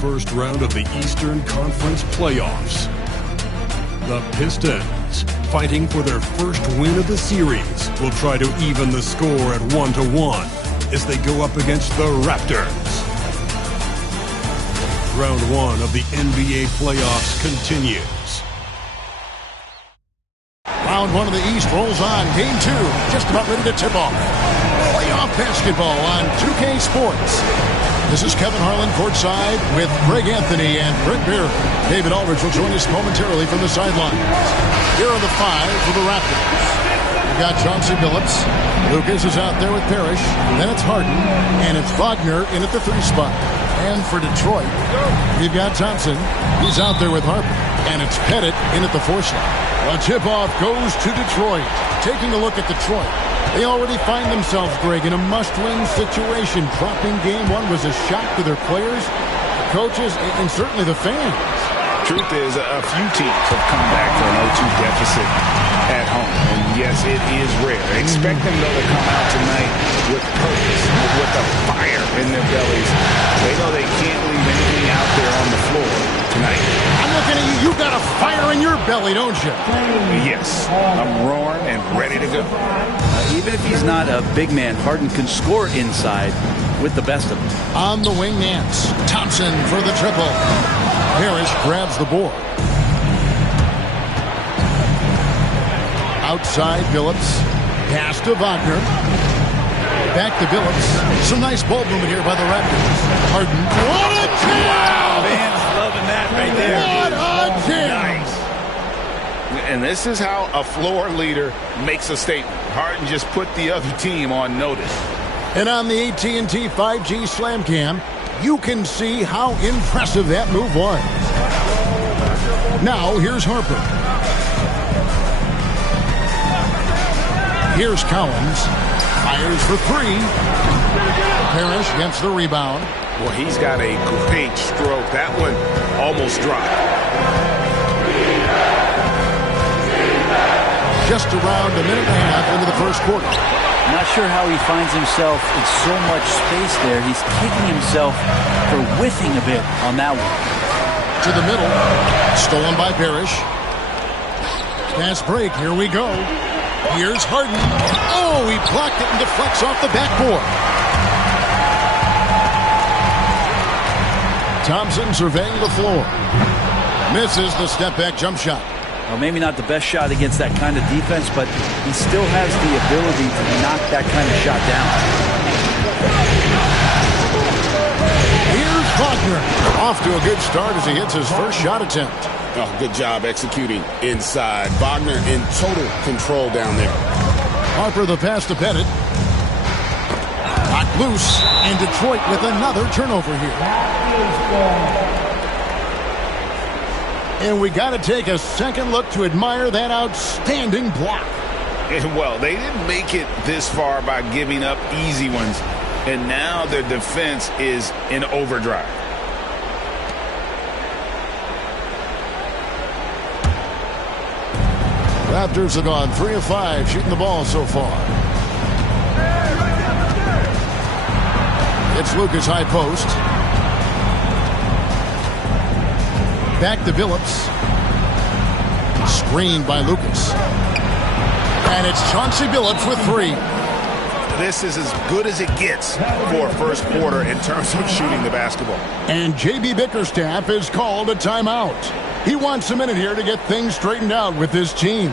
first round of the Eastern Conference playoffs. The Pistons, fighting for their first win of the series, will try to even the score at 1-1 as they go up against the Raptors. Round 1 of the NBA playoffs continues. Round 1 of the East rolls on. Game 2, just about ready to tip off. Playoff basketball on 2K Sports. This is Kevin Harlan courtside with Greg Anthony and Brent Beard. David Aldridge will join us momentarily from the sidelines. Here are the 5 for the Raptors. We've got Chauncey Billups. Lucas is out there with Parrish. Then it's Harden. And it's Wagner in at the 3 spot. And for Detroit, we've got Thompson. He's out there with Harper. And it's Pettit in at the 4 slot. A tip-off goes to Detroit. Taking a look at Detroit. They already find themselves, Greg, in a must-win situation. Dropping Game 1 was a shock to their players, the coaches, and certainly the fans. Truth is, a few teams have come back for an 0-2 deficit at home. And yes, it is rare. Expect them, though, to come out tonight with purpose, with a fire in their bellies. They know they can't leave anything out there on the floor tonight. I'm looking at you. You got a fire in your belly, don't you? Yes. I'm roaring and ready to go. Even if he's not a big man, Harden can score inside with the best of them. On the wing, Nance. Thompson for the triple. Parrish grabs the board. Outside, Billups. Pass to Wagner. Back to Billups. Some nice ball movement here by the Raptors. Harden. What a jam! Wow, man, loving that right there. What a jam! Nice. And this is how a floor leader makes a statement. Harden just put the other team on notice. And on the AT&T 5G Slam Cam, you can see how impressive that move was. Now, here's Harper. Here's Collins. Fires for 3. Parrish gets the rebound. Well, he's got a great stroke. That one almost dropped. Just around a minute and a half into the first quarter. Not sure how he finds himself in so much space there. He's kicking himself for whiffing a bit on that one. To the middle. Stolen by Parrish. Fast break. Here we go. Here's Harden. Oh, he blocked it and deflects off the backboard. Thompson surveying the floor. Misses the step-back jump shot. Well, maybe not the best shot against that kind of defense, but he still has the ability to knock that kind of shot down. Here's Wagner. Off to a good start as he hits his first shot attempt. Oh, good job executing inside. Wagner in total control down there. Harper the pass to Pettit. Knocked loose, and Detroit with another turnover here. And we got to take a second look to admire that outstanding block. Well, they didn't make it this far by giving up easy ones. And now their defense is in overdrive. Raptors have gone 3 of 5 shooting the ball so far. It's Lucas high post. Back to Billups. Screened by Lucas. And it's Chauncey Billups with 3. This is as good as it gets for a first quarter in terms of shooting the basketball. And J.B. Bickerstaff has called a timeout. He wants a minute here to get things straightened out with his team.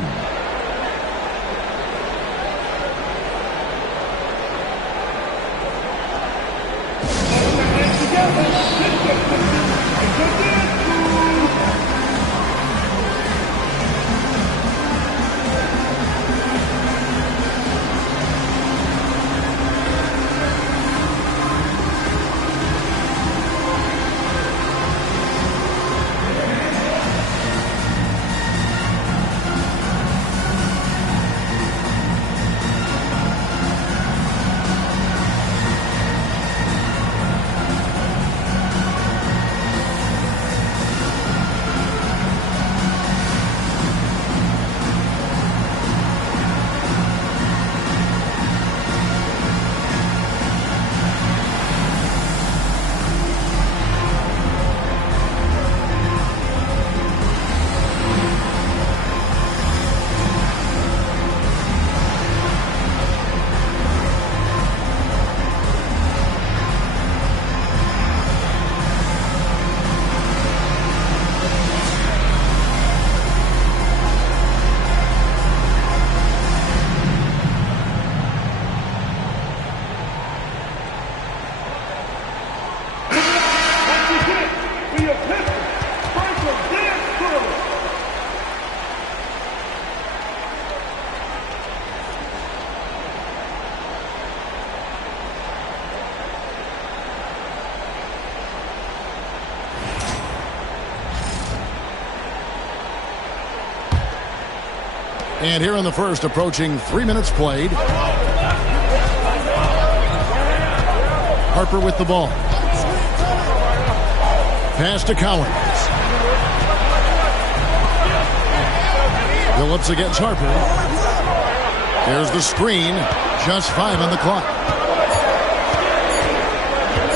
And here in the first, approaching 3 minutes played. Harper with the ball. Pass to Collins. Phillips against Harper. There's the screen. Just 5 on the clock.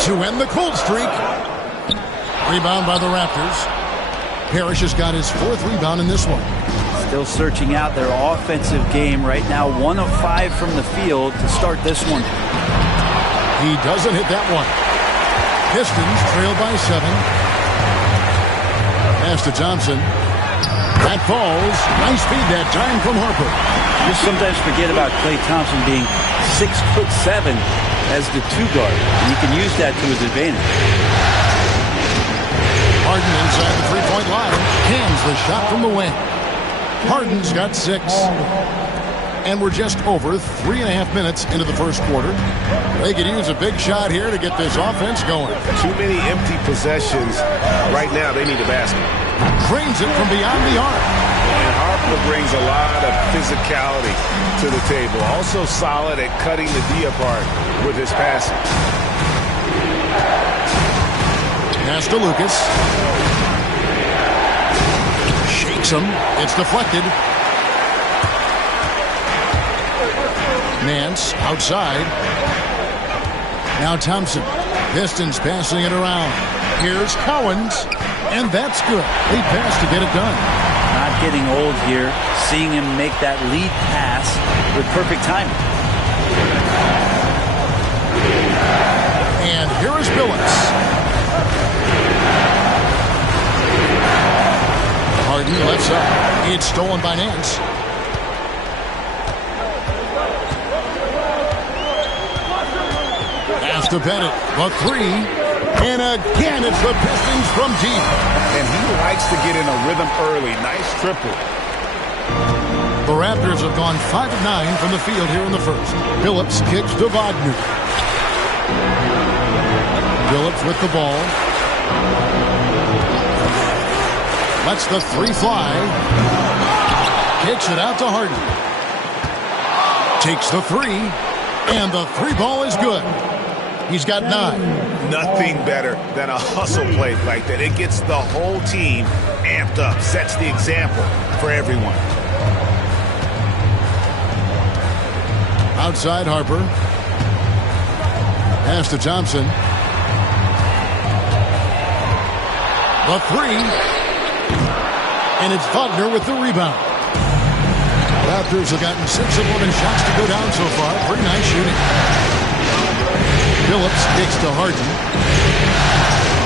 To end the cold streak. Rebound by the Raptors. Parrish has got his 4th rebound in this one. Still searching out their offensive game right now. 1 of 5 from the field to start this one. He doesn't hit that one. Pistons trail by 7. Pass to Johnson. That falls. Nice feed that time from Harper. You sometimes forget about Klay Thompson being 6'7" as the 2 guard. And he can use that to his advantage. Harden inside the 3-point line. Cans the shot from the wing. Harden's got 6. And we're just over 3.5 minutes into the first quarter. They could use a big shot here to get this offense going. Too many empty possessions. Right now, they need a basket. Drains it from beyond the arc. And Harper brings a lot of physicality to the table. Also solid at cutting the D apart with his passing. Pass to Lucas. Shakes him. It's deflected. Nance outside. Now Thompson. Pistons passing it around. Here's Cowens. And that's good. Lead pass to get it done. Not getting old here. Seeing him make that lead pass with perfect timing. And here is Billups. Harden lets up. It's stolen by Nance. Pass to Bennett. The 3. And again, it's the Pistons from deep. And he likes to get in a rhythm early. Nice triple. The Raptors have gone 5 of 9 from the field here in the first. Phillips kicks to Wagner. Phillips with the ball. Lets the 3 fly. Kicks it out to Harden. Takes the 3. And the 3 ball is good. He's got 9. Nothing better than a hustle play like that. It gets the whole team amped up. Sets the example for everyone. Outside Harper. Pass to Johnson. The 3. And it's Wagner with the rebound. Raptors have gotten 6 of 11 shots to go down so far. Pretty nice shooting. Phillips kicks to Harden.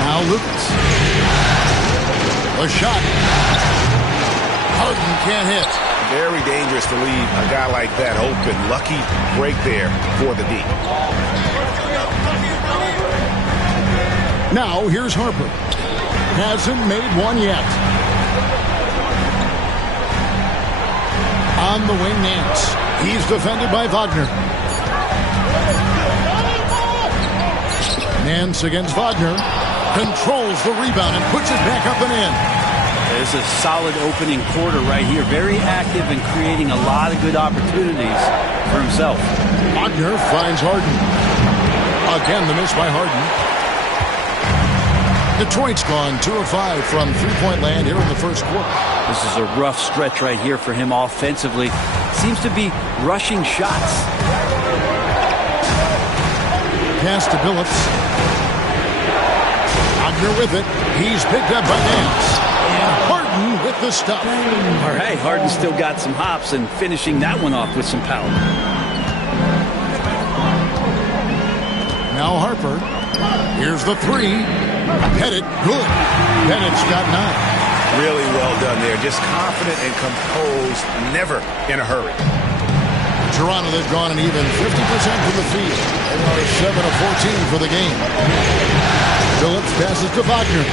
Now Lucas. A shot. Harden can't hit. Very dangerous to leave a guy like that open. Lucky break there for the D. Now here's Harper. Hasn't made one yet. On the wing, Nance. He's defended by Wagner. Nance against Wagner. Controls the rebound and puts it back up and in. There's a solid opening quarter right here. Very active and creating a lot of good opportunities for himself. Wagner finds Harden. Again, the miss by Harden. Detroit's gone 2 of 5 from 3-point land here in the first quarter. This is a rough stretch right here for him offensively. Seems to be rushing shots. Pass to Billups. Wagner with it. He's picked up by Nance. And Harden with the stop. All right, Harden still got some hops and finishing that one off with some power. Now Harper. Here's the 3. Pettit, good. Bennett's got 9. Really well done there. Just confident and composed. Never in a hurry. Toronto, they've gone an even 50% from the field. They are 7 of 14 for the game. Phillips passes to Wagner.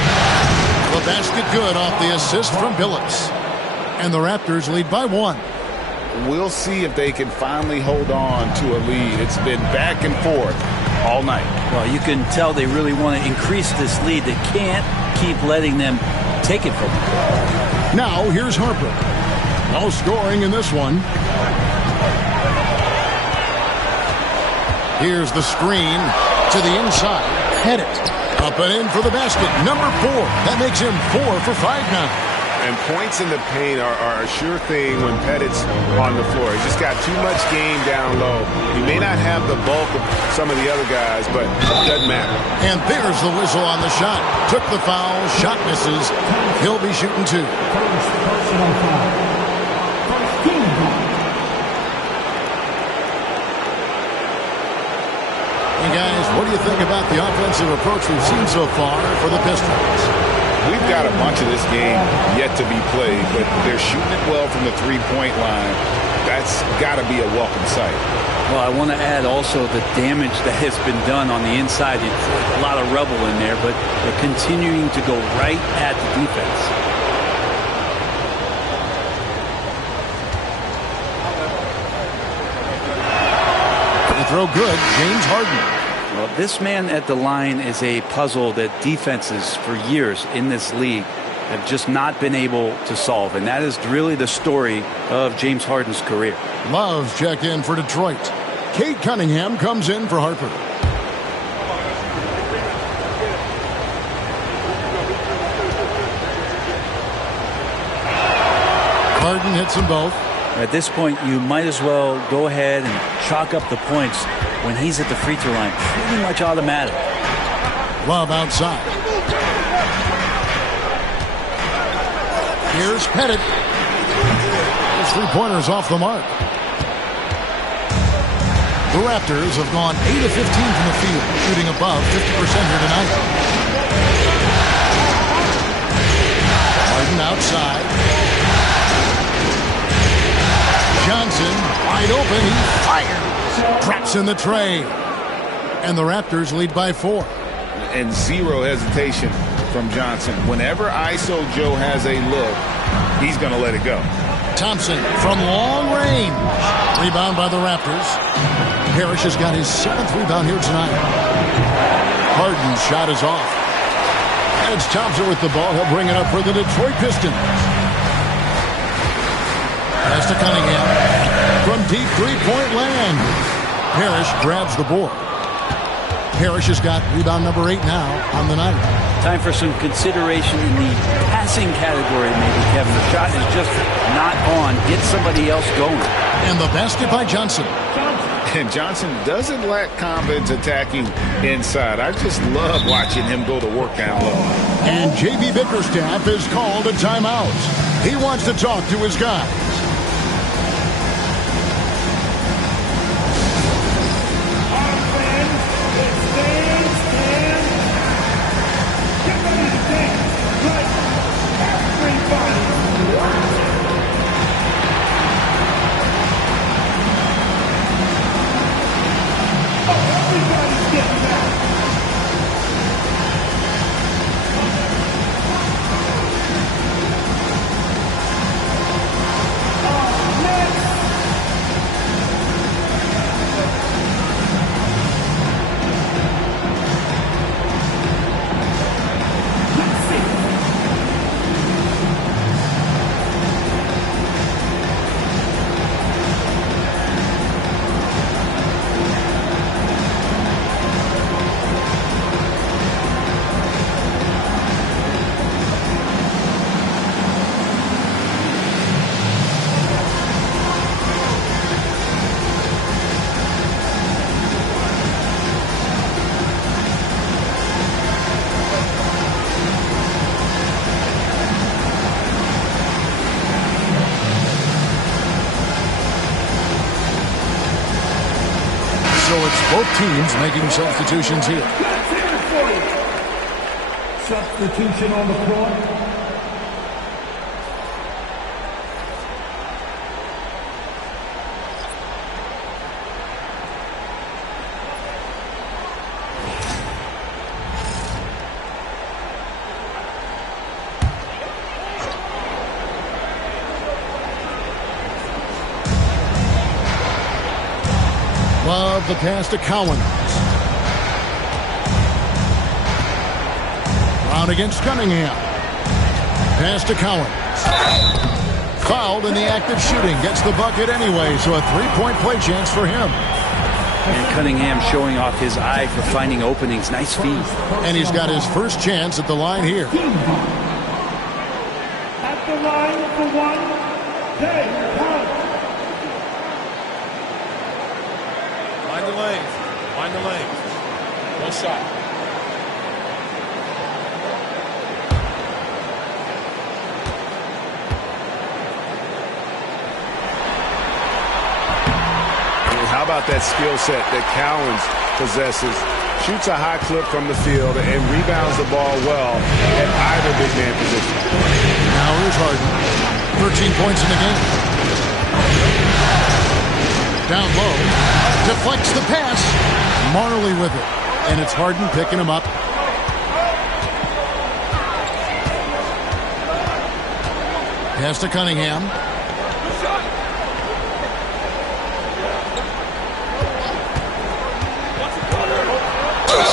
The basket good off the assist from Billups. And the Raptors lead by 1. We'll see if they can finally hold on to a lead. It's been back and forth all night. Well, you can tell they really want to increase this lead. They can't keep letting them take it from them. Now here's Harper. No scoring in this one. Here's the screen to the inside. Pettit up and in for the basket. Number 4. That makes him 4 for 5 now. And points in the paint are a sure thing when Pettit's on the floor. He's just got too much game down low. He may not have the bulk of some of the other guys, but it doesn't matter. And there's the whistle on the shot. Took the foul. Shot misses. He'll be shooting 2. Hey guys, what do you think about the offensive approach we've seen so far for the Pistons? We've got a bunch of this game yet to be played, but they're shooting it well from the three-point line. That's got to be a welcome sight. Well, I want to add also the damage that has been done on the inside. It's a lot of rubble in there, but they're continuing to go right at the defense. The throw good. James Harden. Well, this man at the line is a puzzle that defenses for years in this league have just not been able to solve. And that is really the story of James Harden's career. Love checked in for Detroit. Kate Cunningham comes in for Harper. Harden hits them both. At this point, you might as well go ahead and chalk up the points when he's at the free throw line. Pretty much automatic. Love outside. Here's Pettit. His three-pointers off the mark. The Raptors have gone 8 of 15 from the field, shooting above 50% here tonight. Harden outside. Johnson, wide open, he fires. Drops in the tray. And the Raptors lead by 4. And zero hesitation from Johnson. Whenever ISO Joe has a look, he's going to let it go. Thompson from long range. Rebound by the Raptors. Parrish has got his 7th rebound here tonight. Harden's shot is off. And it's Thompson with the ball. He'll bring it up for the Detroit Pistons. Pass to Cunningham. From deep three-point land. Parrish grabs the board. Parrish has got rebound number 8 now on the night. Time for some consideration in the passing category, maybe, Kevin. The shot is just not on. Get somebody else going. And the basket by Johnson. And Johnson doesn't lack confidence attacking inside. I just love watching him go to work down low. And J.B. Bickerstaff has called a timeout. He wants to talk to his guys. So it's both teams making substitutions here. Substitution on the court. Love the pass to Cowan. Round against Cunningham. Pass to Cowan. Fouled in the act of shooting. Gets the bucket anyway, so a three-point play chance for him. And Cunningham showing off his eye for finding openings. Nice feed. And he's got his first chance at the line here. At the line for one, Cade Cunningham. Find the lanes. Find the lanes. No shot. How about that skill set that Cowens possesses? Shoots a high clip from the field and rebounds the ball well at either big man position. Now here's Harden. 13 points in the game. Down low. Deflects the pass. Marley with it. And it's Harden picking him up. Pass to Cunningham.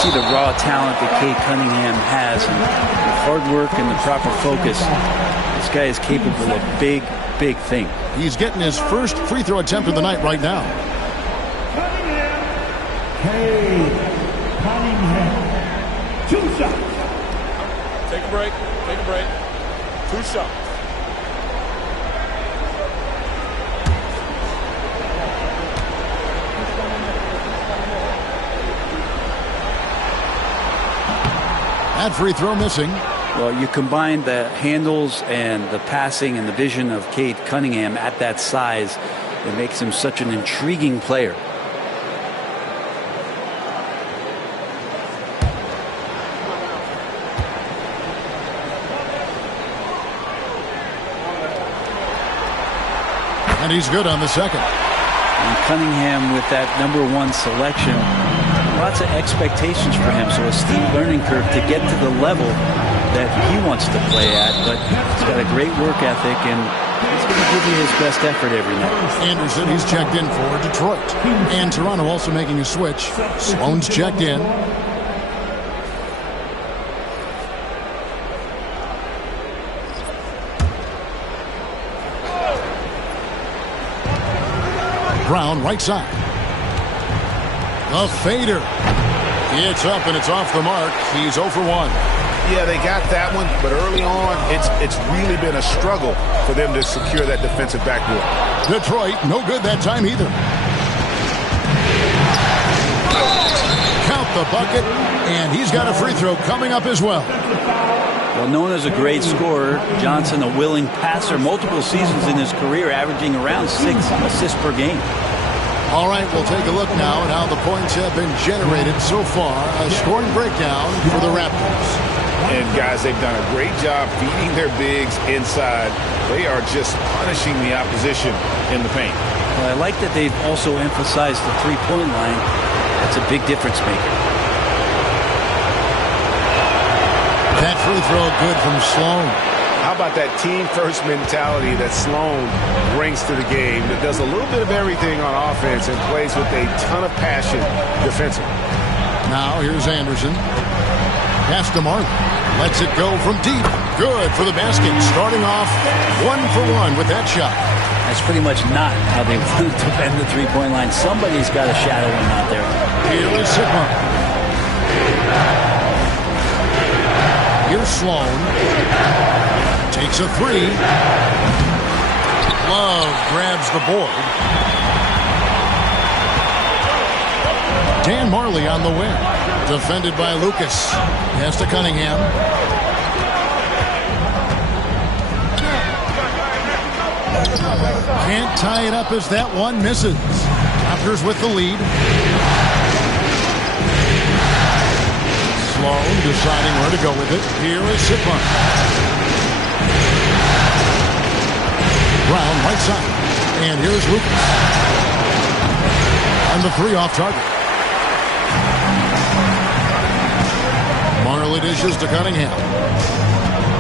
See the raw talent that Cade Cunningham has, and with hard work and the proper focus, this guy is capable of big, big things. He's getting his first free throw attempt of the night right now. Cade Cunningham. 2 shots. Take a break. Take a break. 2 shots. That free throw missing. Well, you combine the handles and the passing and the vision of Cade Cunningham at that size, it makes him such an intriguing player. And he's good on the second. And Cunningham with that #1 selection, lots of expectations for him, so a steep learning curve to get to the level that he wants to play at, but he's got a great work ethic and he's going to give you his best effort every night. Anderson, he's checked in for Detroit. And Toronto also making a switch. Sloan's checked in. Brown, right side. The fader. It's up and it's off the mark. He's 0 for 1. Yeah, they got that one, but early on, it's really been a struggle for them to secure that defensive backboard. Detroit, no good that time either. Count the bucket, and he's got a free throw coming up as well. Well, known as a great scorer, Johnson a willing passer, multiple seasons in his career, averaging around 6 assists per game. All right, we'll take a look now at how the points have been generated so far. A scoring breakdown for the Raptors. And, guys, they've done a great job feeding their bigs inside. They are just punishing the opposition in the paint. Well, I like that they've also emphasized the three-point line. That's a big difference maker. That free throw good from Sloan. How about that team-first mentality that Sloan brings to the game, that does a little bit of everything on offense and plays with a ton of passion defensively. Now here's Anderson. Pass to Marley. Lets it go from deep. Good for the basket. Starting off 1 for 1 with that shot. That's pretty much not how they want to defend the three-point line. Somebody's got to shadow him out there. Here is Sigma. Here's Sloan. Takes a 3. Love grabs the board. Dan Marley on the wing. Defended by Lucas. Pass to Cunningham. Can't tie it up as that one misses. Raptors with the lead. Sloan deciding where to go with it. Here is Sigma. Brown, right side. And here's Lucas. And the 3 off target. Marley dishes to Cunningham.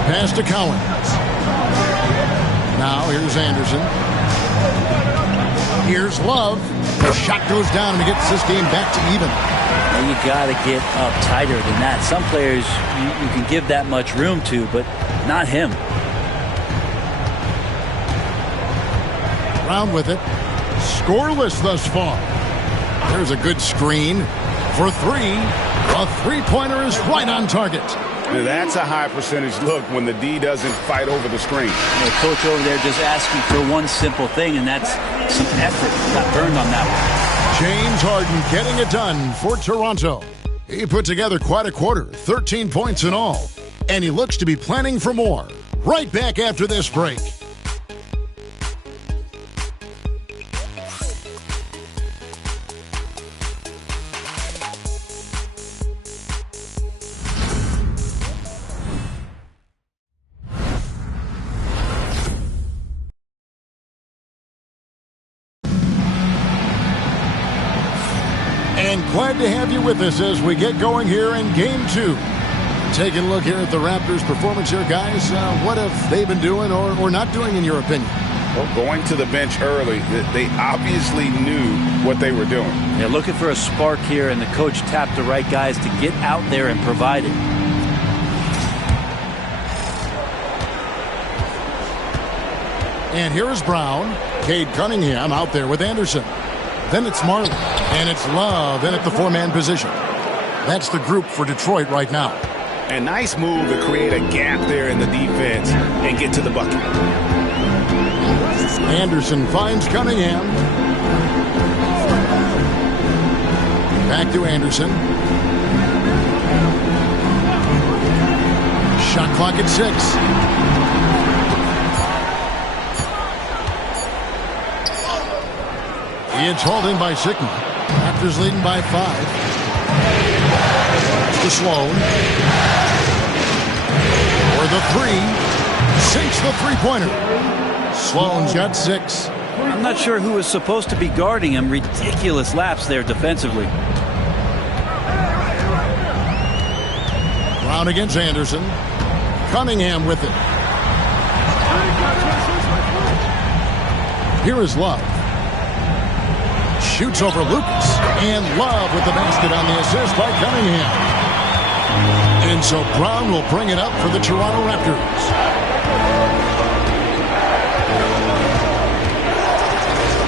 Pass to Cowens. Now here's Anderson. Here's Love. The shot goes down and he gets this game back to even. Well, you got to get up tighter than that. Some players you can give that much room to, but not him. Brown with it. Scoreless thus far. There's a good screen for three. A three-pointer is right on target. Now that's a high percentage look when the D doesn't fight over the screen. The coach over there just asking for one simple thing, and that's some effort. Got burned on that one. James Harden getting it done for Toronto. He put together quite a quarter, 13 points in all. And he looks to be planning for more. Right back after this break. And glad to have you with us as we get going here in Game 2. Taking a look here at the Raptors' performance here, guys. What have they been doing or not doing, in your opinion? Well, going to the bench early, they obviously knew what they were doing. They're looking for a spark here, and the coach tapped the right guys to get out there and provide it. And here is Brown. Cade Cunningham out there with Anderson. Then it's Marley. And it's Love in at the four-man position. That's the group for Detroit right now. A nice move to create a gap there in the defense and get to the bucket. Anderson finds Cunningham. Back to Anderson. Shot clock at 6. It's hauled in by Sigma. Raptors leading by 5. To Sloan. For the 3. Sinks the three-pointer. Sloan's got 6. I'm not sure who was supposed to be guarding him. Ridiculous lapse there defensively. Brown against Anderson. Cunningham with it. Here is Love. Shoots over Lucas. And Love with the basket on the assist by Cunningham. And so Brown will bring it up for the Toronto Raptors.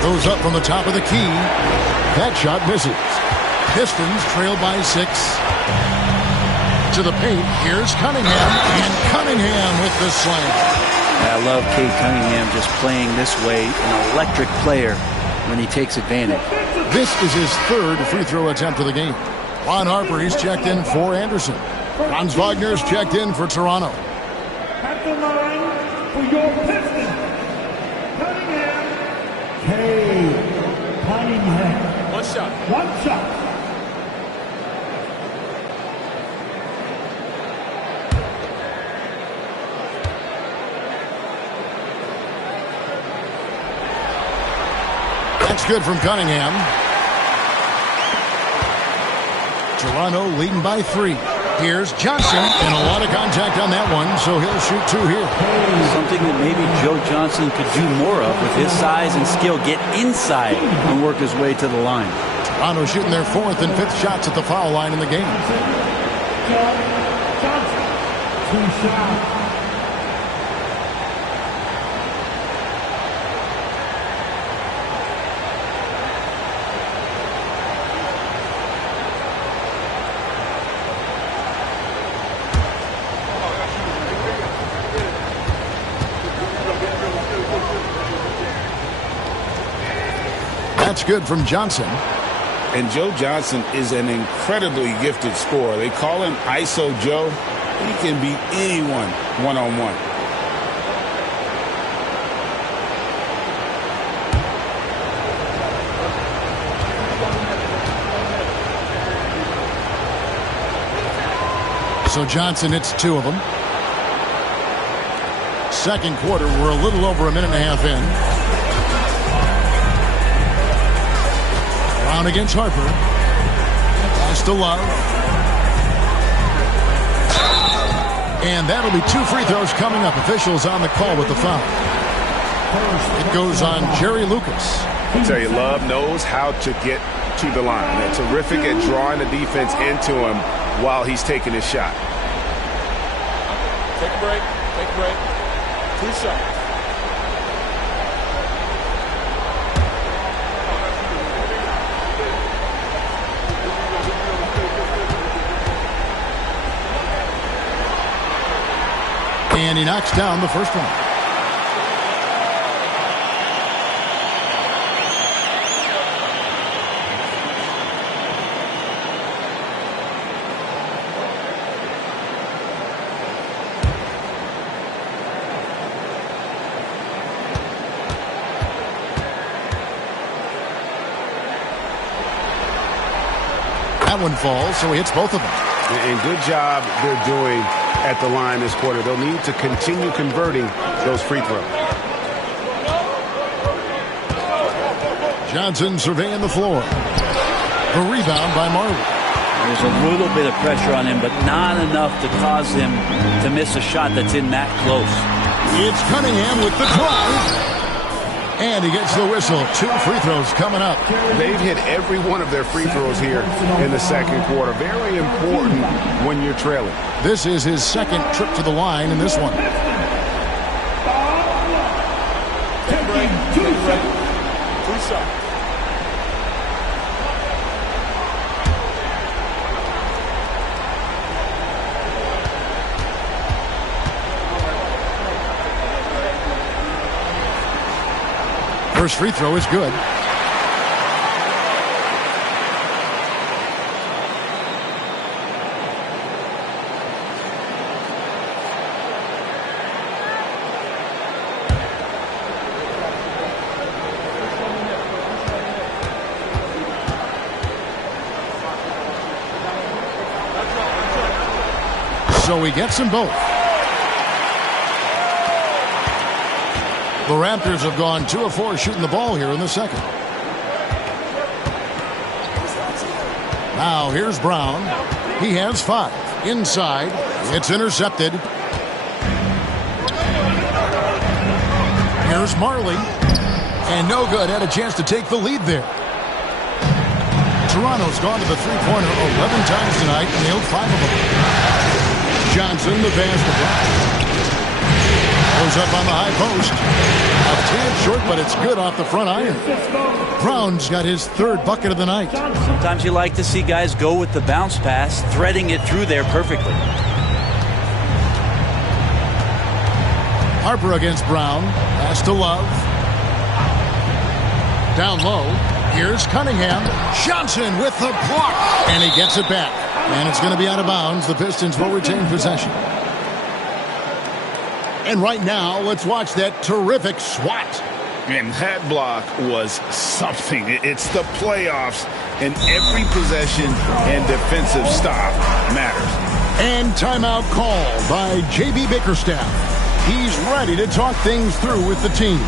Goes up from the top of the key. That shot misses. Pistons trail by 6. To the paint. Here's Cunningham. And Cunningham with the slam. I love Cade Cunningham just playing this way. An electric player when he takes advantage. This is his 3rd free throw attempt of the game. Ron Harper, he's checked in for Anderson. Franz Wagner's checked in for Toronto. At the line for your Pistons, Cunningham. Cade Cunningham. One shot. One shot. That's good from Cunningham. Toronto leading by 3. Here's Johnson, and a lot of contact on that one, so he'll shoot 2 here. Something that maybe Joe Johnson could do more of with his size and skill. Get inside and work his way to the line. Toronto shooting their 4th and 5th shots at the foul line in the game. Johnson. 2 shots. That's good from Johnson. And Joe Johnson is an incredibly gifted scorer. They call him ISO Joe. He can beat anyone one-on-one. So Johnson hits 2 of them. Second quarter, we're a little over a minute and a half in. Brown against Harper. Pass to Love. And that'll be 2 free throws coming up. Officials on the call with the foul. It goes on Jerry Lucas. I'll tell you, Love knows how to get to the line. They're terrific at drawing the defense into him while he's taking his shot. Take a break. Take a break. 2 shots. And he knocks down the first one. That one falls, so he hits both of them. And good job they're doing at the line this quarter. They'll need to continue converting those free throws. Johnson surveying the floor. The rebound by Marley. There's a little bit of pressure on him, but not enough to cause him to miss a shot that's in that close. It's Cunningham with the drive. And he gets the whistle. 2 free throws coming up. They've hit every one of their free throws here in the second quarter. Very important when you're trailing. This is his second trip to the line in this one. First free throw is good. So he gets them both. The Raptors have gone 2 of 4 shooting the ball here in the second. Now here's Brown. He has 5. Inside. It's intercepted. Here's Marley. And no good. Had a chance to take the lead there. Toronto's gone to the three-pointer 11 times tonight and nailed 5 of them. Johnson, the pass to Brown. Goes up on the high post. A tad short, but it's good off the front iron. Brown's got his 3rd bucket of the night. Sometimes you like to see guys go with the bounce pass, threading it through there perfectly. Harper against Brown. Pass to Love. Down low. Here's Cunningham. Johnson with the block. And he gets it back. And it's going to be out of bounds. The Pistons will retain possession. And right now, let's watch that terrific swat. And that block was something. It's the playoffs, and every possession and defensive stop matters. And timeout called by J.B. Bickerstaff. He's ready to talk things through with the team.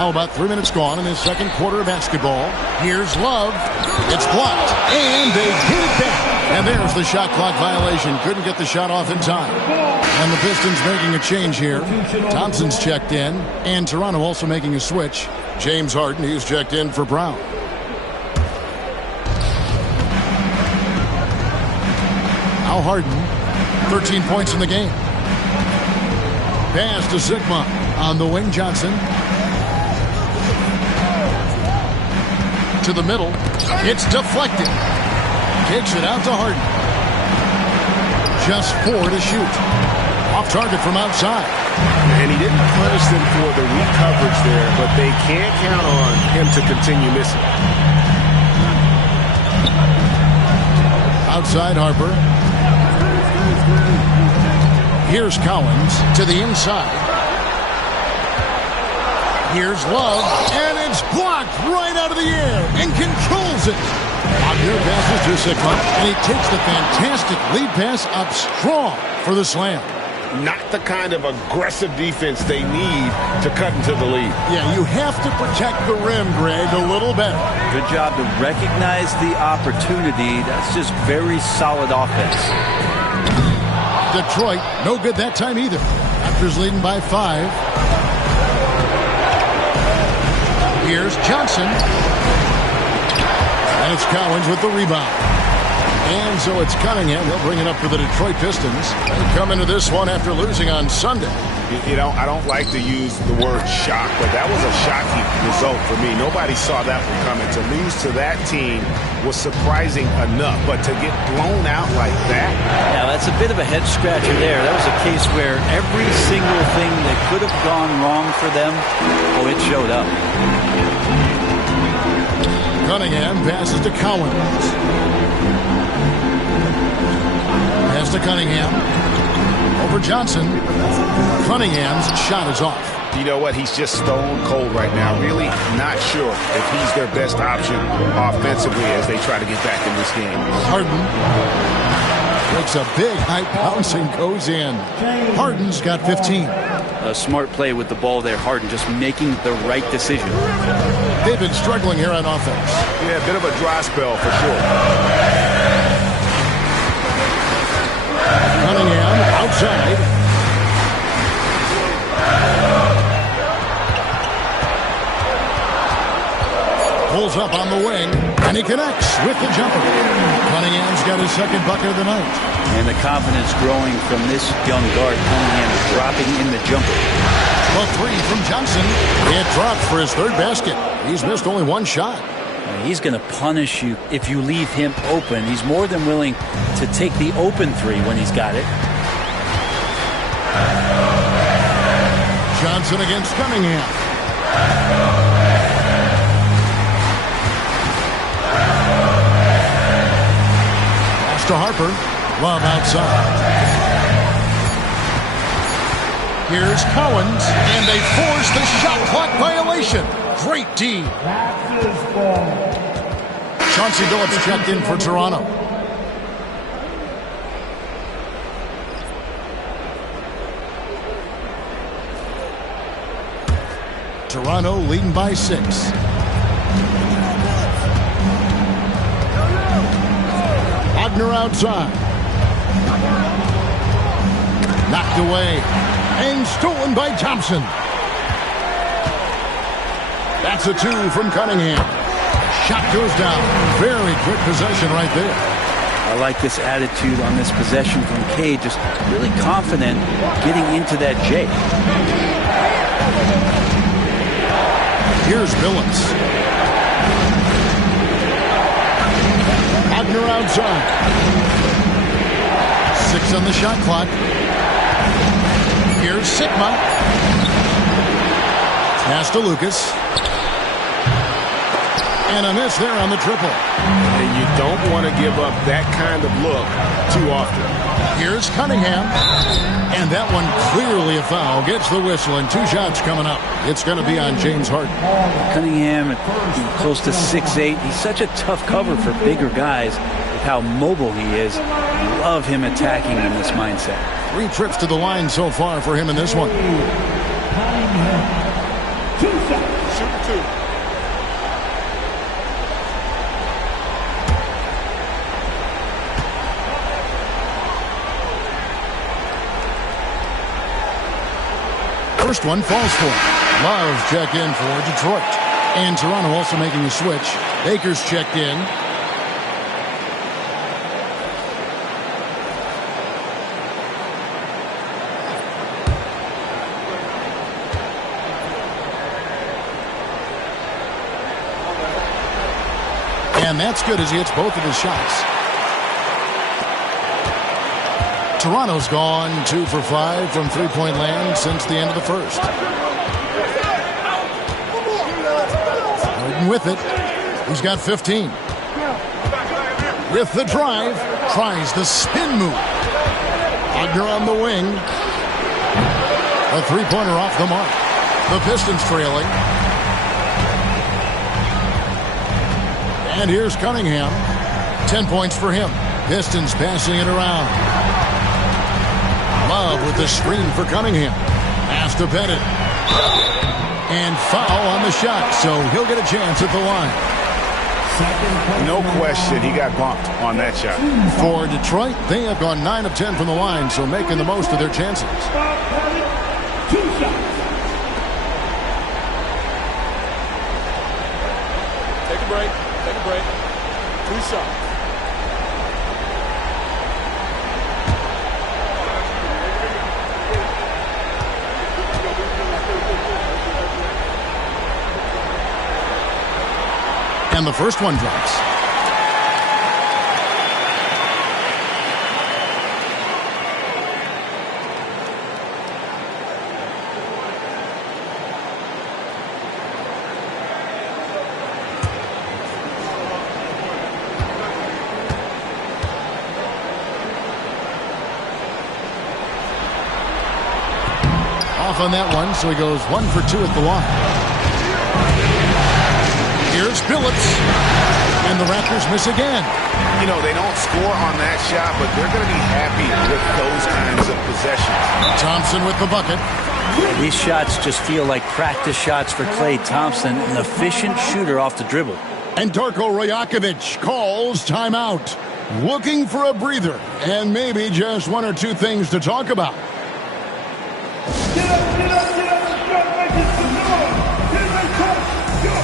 Now about 3 minutes gone in this second quarter of basketball. Here's Love. It's blocked. And they get it back. And there's the shot clock violation. Couldn't get the shot off in time. And the Pistons making a change here. Thompson's checked in. And Toronto also making a switch. James Harden, he's checked in for Brown. Now Harden, 13 points in the game. Pass to Sigma on the wing. Johnson to the middle. It's deflected. Takes it out to Harden. Just 4 to shoot. Off target from outside. And he didn't punish them for the weak coverage there, but they can't count on him to continue missing. Outside Harper. Here's Collins to the inside. Here's Love, and it's blocked right out of the air and controls it. Wagner passes to Sigma, and he takes the fantastic lead pass up strong for the slam. Not the kind of aggressive defense they need to cut into the lead. Yeah, you have to protect the rim, Greg, a little better. Good job to recognize the opportunity. That's just very solid offense. Detroit, no good that time either. Raptors leading by 5. Here's Johnson. And it's Collins with the rebound. And so it's Cunningham. He'll bring it up for the Detroit Pistons. They come into this one after losing on Sunday. You know, I don't like to use the word shock, but that was a shocking result for me. Nobody saw that one coming. To lose to that team was surprising enough, but to get blown out like that. Yeah, that's a bit of a head scratcher there. That was a case where every single thing that could have gone wrong for them, it showed up. Cunningham passes to Collins. Pass to Cunningham. Over Johnson. Cunningham's shot is off. You know what? He's just stone cold right now. Really not sure if he's their best option offensively as they try to get back in this game. Harden makes a big high bounce and goes in. Harden's got 15. A smart play with the ball there. Harden just making the right decision. They've been struggling here on offense. Yeah, a bit of a dry spell for sure. Cunningham outside. Pulls up on the wing, and he connects with the jumper. Cunningham's got his second bucket of the night. And the confidence growing from this young guard. Cunningham dropping in the jumper. A 3 from Johnson. It dropped for his third basket. He's missed only one shot. He's going to punish you if you leave him open. He's more than willing to take the open 3 when he's got it. Johnson against Cunningham. Pass to Harper. Love outside. Here's Collins, and they force the shot clock violation. Great D. Chauncey Billups checked in for Toronto. Toronto leading by 6. Wagner outside. Knocked away. And stolen by Thompson. That's a 2 from Cunningham. Shot goes down. Very quick possession right there. I like this attitude on this possession from Cade. Just really confident getting into that J. Here's Billups. Wagner outside. 6 on the shot clock. Here's Sigma. Pass to Lucas. And a miss there on the triple. And you don't want to give up that kind of look too often. Here's Cunningham. And that one clearly a foul. Gets the whistle, and 2 shots coming up. It's going to be on James Harden. Cunningham, close to 6'8". He's such a tough cover for bigger guys with how mobile he is. Love him attacking in this mindset. 3 trips to the line so far for him in this one. Shoot 2. first one falls for him. Love check in for Detroit. And Toronto also making a switch. Baker's checked in. And that's good as he hits both of his shots. Toronto's gone 2 for 5 from three-point land since the end of the first. Harden with it. He's got 15. With the drive, tries the spin move. Wagner on the wing. A three-pointer off the mark. The Pistons trailing. And here's Cunningham. 10 points for him. Pistons passing it around. Love with the screen for Cunningham. Pass to Pettit. And foul on the shot, so he'll get a chance at the line. No question, he got bumped on that shot. For Detroit, they have gone 9 of 10 from the line, so making the most of their chances. 2 shots. Take a break. Take a break. 2 shots. And the first one drops. Off on that one, so he goes 1 for 2 at the line. Here's Phillips, and the Raptors miss again. You know, they don't score on that shot, but they're going to be happy with those kinds of possessions. Thompson with the bucket. These shots just feel like practice shots for Klay Thompson, an efficient shooter off the dribble. And Darko Rajakovic calls timeout. Looking for a breather, and maybe just 1 or 2 things to talk about. Get up, get up, get up, and start making some noise. Here's my coach, your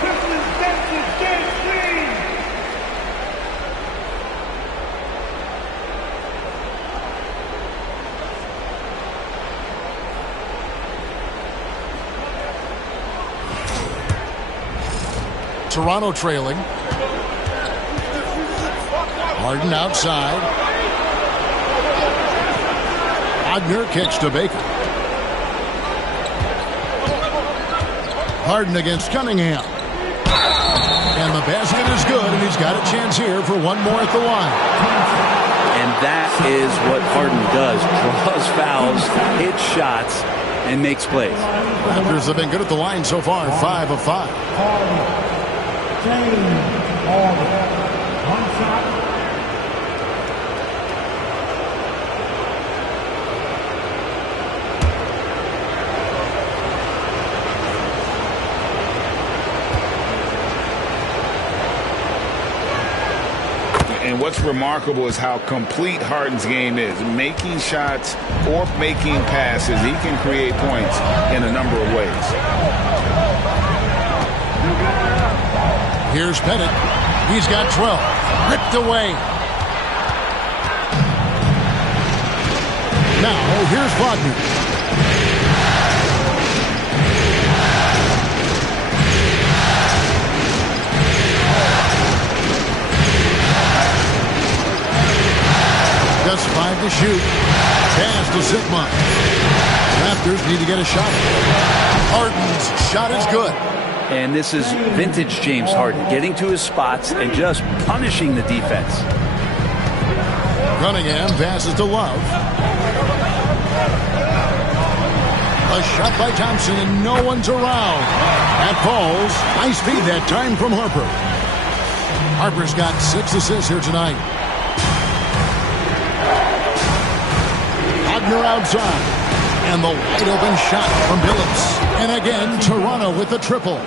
Pistons dancing. Toronto trailing. Harden outside. Wagner kicks to Baker. Harden against Cunningham. And the basket is good, and he's got a chance here for 1 more at the line. And that is what Harden does. Draws fouls, hits shots, and makes plays. Raptors have been good at the line so far, 5 of 5. One shot. And what's remarkable is how complete Harden's game is. Making shots or making passes, he can create points in a number of ways. Here's Pettit. He's got 12. Ripped away. Now, here's Wagner. Just 5 to shoot. Pass to Sigma. Raptors need to get a shot. Harden's shot is good. And this is vintage James Harden, getting to his spots and just punishing the defense. Cunningham passes to Love. A shot by Thompson, and no one's around. That falls. Nice feed that time from Harper. Harper's got 6 assists here tonight. Wagner outside. And the wide open shot from Billups. And again, Toronto with the triple.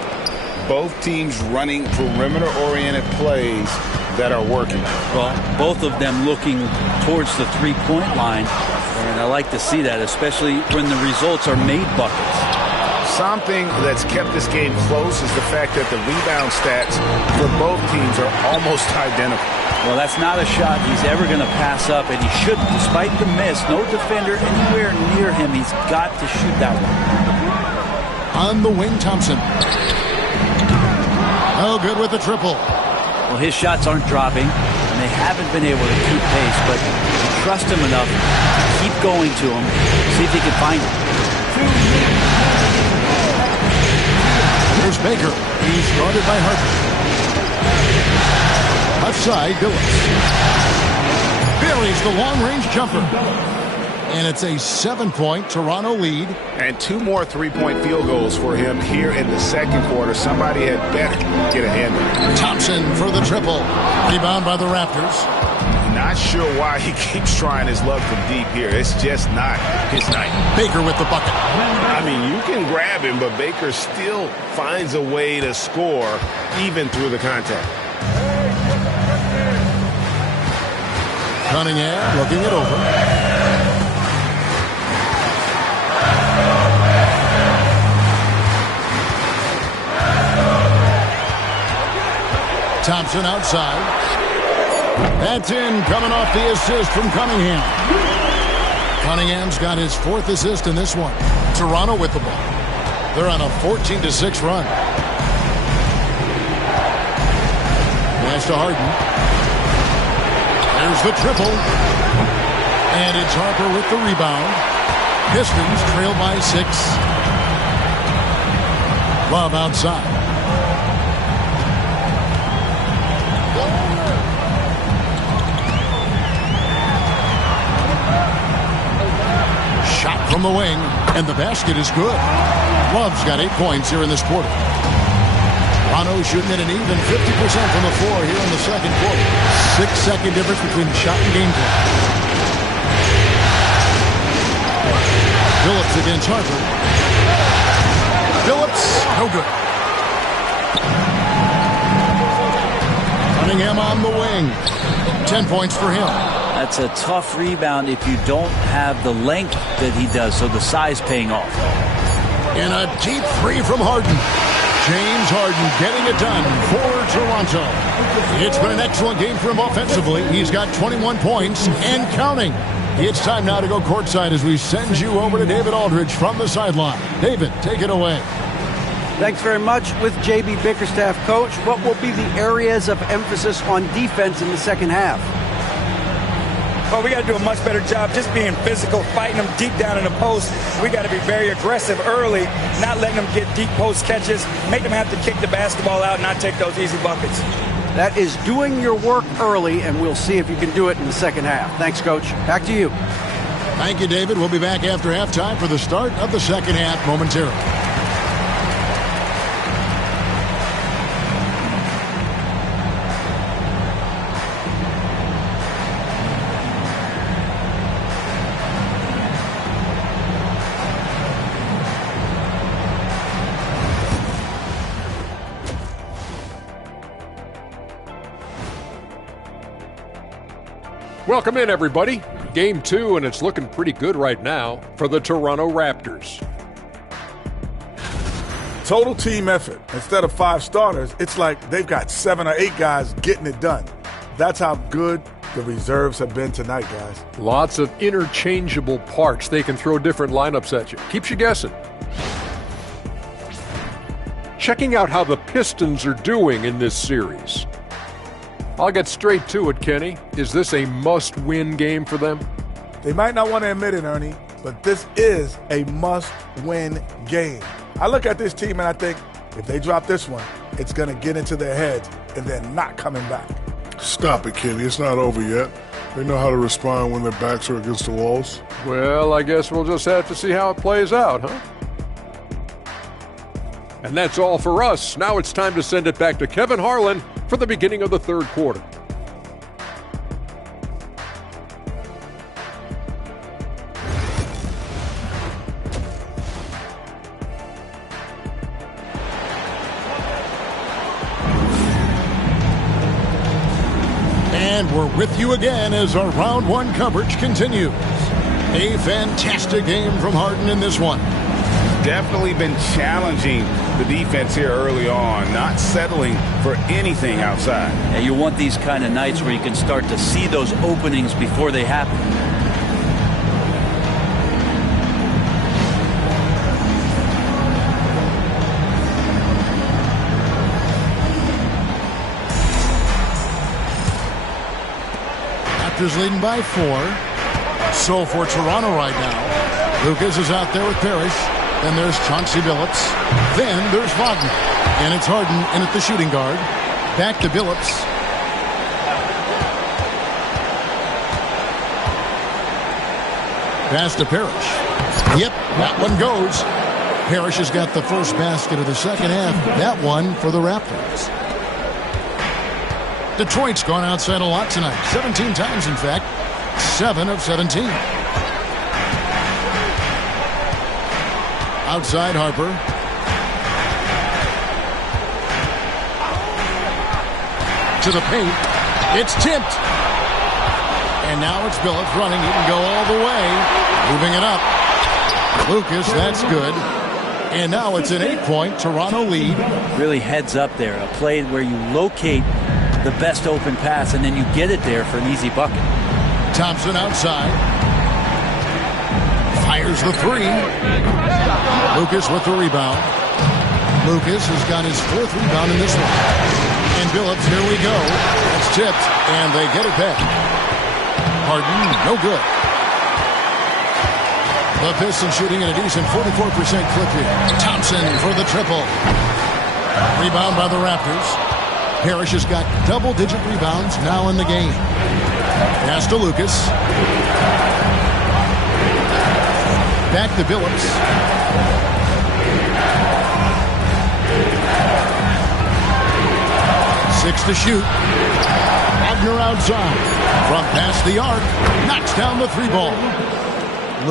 Both teams running perimeter-oriented plays that are working. Well, both of them looking towards the three-point line. And I like to see that, especially when the results are made buckets. Something that's kept this game close is the fact that the rebound stats for both teams are almost identical. Well, that's not a shot he's ever going to pass up, and he shouldn't. Despite the miss, no defender anywhere near him. He's got to shoot that one. On the wing, Thompson. Oh, good with the triple. Well, his shots aren't dropping, and they haven't been able to keep pace, but trust him enough to keep going to him, see if he can find him. Here's Baker. He's guarded by Harden. Left side, Billups. Buries the long-range jumper. And it's a 7-point Toronto lead. And 2 more three-point field goals for him here in the second quarter. Somebody had better get a hand on it. Thompson for the triple. Rebound by the Raptors. Not sure why he keeps trying his luck from deep here. It's just not his night. Baker with the bucket. I mean, you can grab him, but Baker still finds a way to score even through the contact. Cunningham looking it over. Thompson outside. That's in, coming off the assist from Cunningham. Cunningham's got his 4th assist in this one. Toronto with the ball. They're on a 14-6 run. Pass to Harden. There's the triple. And it's Harper with the rebound. Pistons trail by 6. Love outside. Shot from the wing, and the basket is good. Love's got 8 points here in this quarter. Toronto shooting at an even 50% from the floor here in the second quarter. 6-second difference between the shot and game clock. Billups against Harper. Billups, no good. Cunningham on the wing. 10 points for him. That's a tough rebound if you don't have the length that he does, so the size paying off. And a deep 3 from Harden. James Harden getting it done for Toronto. It's been an excellent game for him offensively. He's got 21 points and counting. It's time now to go courtside as we send you over to David Aldridge from the sideline. David, take it away. Thanks very much. With J.B. Bickerstaff, Coach, what will be the areas of emphasis on defense in the second half? Well, we got to do a much better job just being physical, fighting them deep down in the post. We got to be very aggressive early, not letting them get deep post catches, make them have to kick the basketball out, not take those easy buckets. That is doing your work early, and we'll see if you can do it in the second half. Thanks, Coach. Back to you. Thank you, David. We'll be back after halftime for the start of the second half momentarily. Welcome in, everybody. Game 2, and it's looking pretty good right now for the Toronto Raptors. Total team effort. Instead of 5 starters, it's like they've got 7 or 8 guys getting it done. That's how good the reserves have been tonight, guys. Lots of interchangeable parts. They can throw different lineups at you. Keeps you guessing. Checking out how the Pistons are doing in this series. I'll get straight to it, Kenny. Is this a must-win game for them? They might not want to admit it, Ernie, but this is a must-win game. I look at this team and I think if they drop this one, it's going to get into their heads and they're not coming back. Stop it, Kenny. It's not over yet. They know how to respond when their backs are against the walls. Well, I guess we'll just have to see how it plays out, huh? And that's all for us. Now it's time to send it back to Kevin Harlan for the beginning of the third quarter. And we're with you again as our round 1 coverage continues. A fantastic game from Harden in this one. Definitely been challenging the defense here early on, not settling for anything outside. Yeah, you want these kind of nights where you can start to see those openings before they happen. Raptors leading by 4. So for Toronto right now, Lucas is out there with Parrish. Then there's Chauncey Billups. Then there's Wagner. And it's Harden in at the shooting guard. Back to Billups. Pass to Parrish. Yep, that one goes. Parrish has got the first basket of the second half. That one for the Raptors. Detroit's gone outside a lot tonight. 17 times, in fact. 7 of 17. Outside Harper. To the paint. It's tipped. And now it's Billups running. He can go all the way. Moving it up. Lucas, that's good. And now it's an 8-point Toronto lead. Really heads up there. A play where you locate the best open pass and then you get it there for an easy bucket. Thompson outside. Fires the 3. Lucas with the rebound. Lucas has got his 4th rebound in this one. And Billups, here we go. It's tipped, and they get it back. Harden, no good. The Pistons shooting at a decent 44% clip here. Thompson for the triple. Rebound by the Raptors. Parrish has got double-digit rebounds now in the game. Pass to Lucas. Back to Billups. Six to shoot. Wagner outside. From past the arc. Knocks down the 3-ball.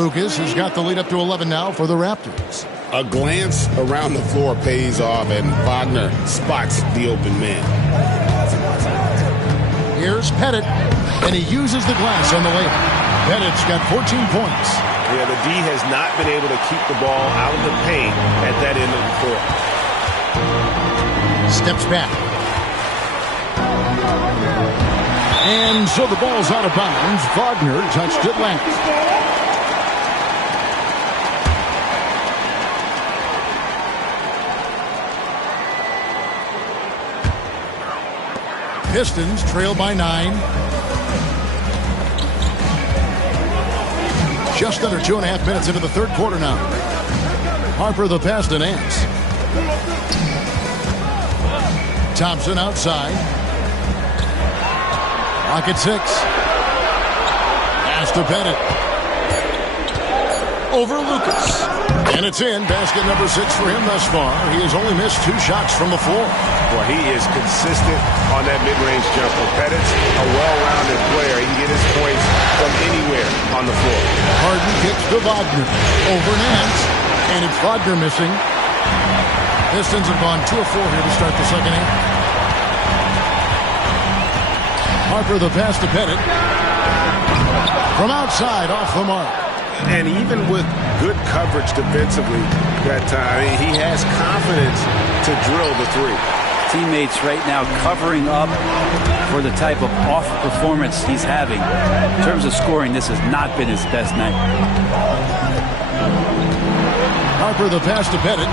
Lucas has got the lead up to 11 now for the Raptors. A glance around the floor pays off, and Wagner spots the open man. Here's Pettit, and he uses the glass on the layup. Pettit's got 14 points. Yeah, the D has not been able to keep the ball out of the paint at that end of the floor. Steps back. And so the ball's out of bounds. Wagner touched it last. Pistons trail by 9. Just under 2.5 minutes into the third quarter now. Harper the pass to Nance. Thompson outside. Rocket 6. Pass to Pettit. Over Lucas. And it's in. Basket number 6 for him thus far. He has only missed 2 shots from the floor. Well, he is consistent on that mid-range jumper. Pettit's a well-rounded player. He can get his points from anywhere on the floor. Harden kicks to Wagner. Over Nance. And it's Wagner missing. Pistons have gone 2 of 4 here to start the second half. Harper the pass to Pettit. From outside, off the mark. And even with good coverage defensively that time, he has confidence to drill the three. Teammates right now covering up for the type of off performance he's having. In terms of scoring, this has not been his best night. Harper the pass to Pettit.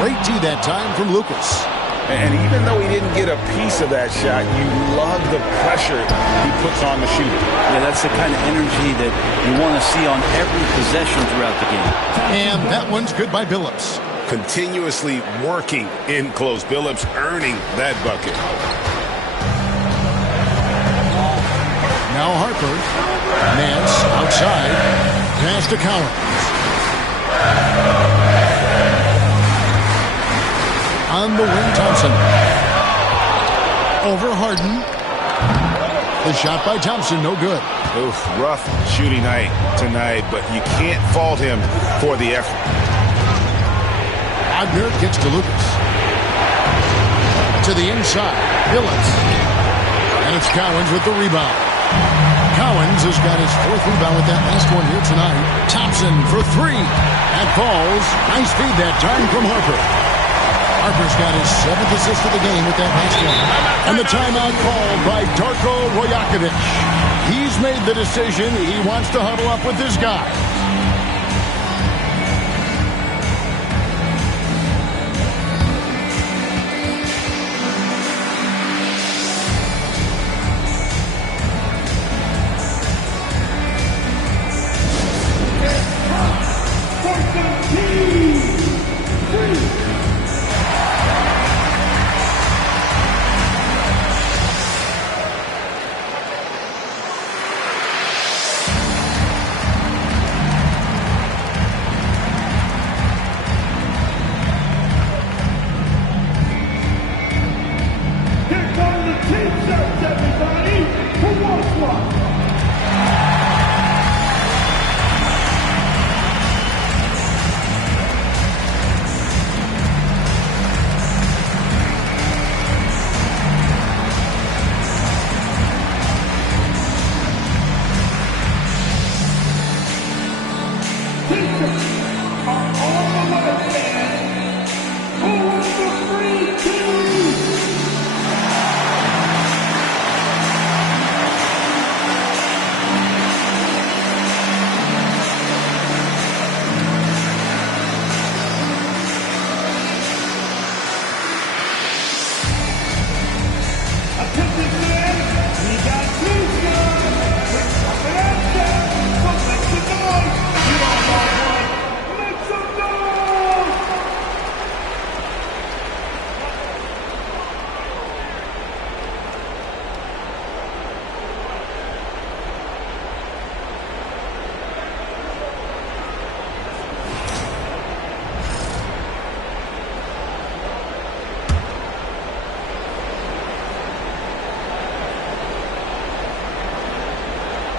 Great D that time from Lucas. And even though he didn't get a piece of that shot, you love the pressure he puts on the shooter. Yeah, that's the kind of energy that you want to see on every possession throughout the game. And that one's good by Billups. Continuously working in close. Billups earning that bucket. Now Harper. Nance outside. Pass to Collins. On the wing, Thompson. Over Harden. The shot by Thompson, no good. Oof, rough shooting night tonight, but you can't fault him for the effort. Wagner gets to Lucas. To the inside. Billups. And it's Cowens with the rebound. Cowens has got his fourth rebound with that last one here tonight. Thompson for three. That falls. Nice feed that time from Harper. Harper's got his 7th assist of the game with that last one. And the timeout called by Darko Rajakovic. He's made the decision. He wants to huddle up with this guy.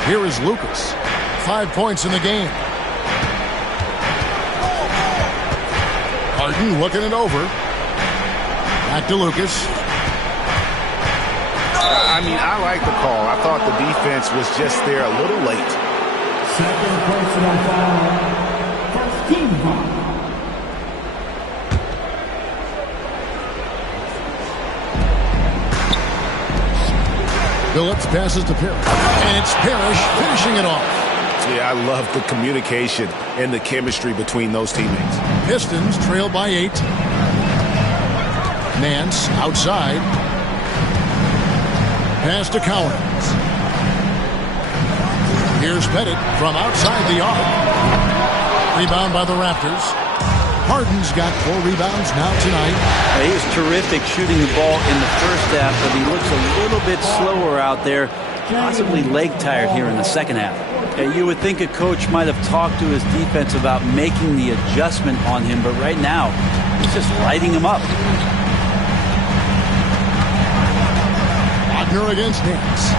Here is Lucas. 5 points in the game. Harden looking it over. Back to Lucas. I mean, I like the call. I thought the defense was just there a little late. Second personal foul. First team foul. Billups passes to Parrish. And it's Parrish finishing it off. Yeah, I love the communication and the chemistry between those teammates. Pistons trail by 8. Nance outside. Pass to Cowens. Here's Pettit from outside the arc. Rebound by the Raptors. Harden's got 4 rebounds now tonight. He was terrific shooting the ball in the first half, but he looks a little bit slower out there, possibly leg tired here in the second half. You would think a coach might have talked to his defense about making the adjustment on him, but right now, he's just lighting him up. Wagner against Nance.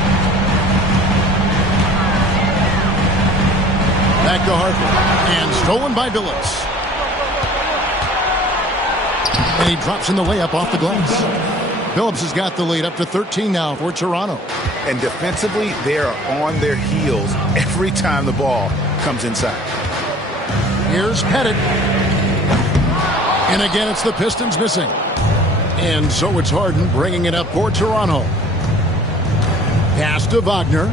Back to Harper. And stolen by Billups. And he drops in the layup off the glass. Phillips has got the lead up to 13 now for Toronto. And defensively, they are on their heels every time the ball comes inside. Here's Pettit. And again, it's the Pistons missing. And so it's Harden bringing it up for Toronto. Pass to Wagner.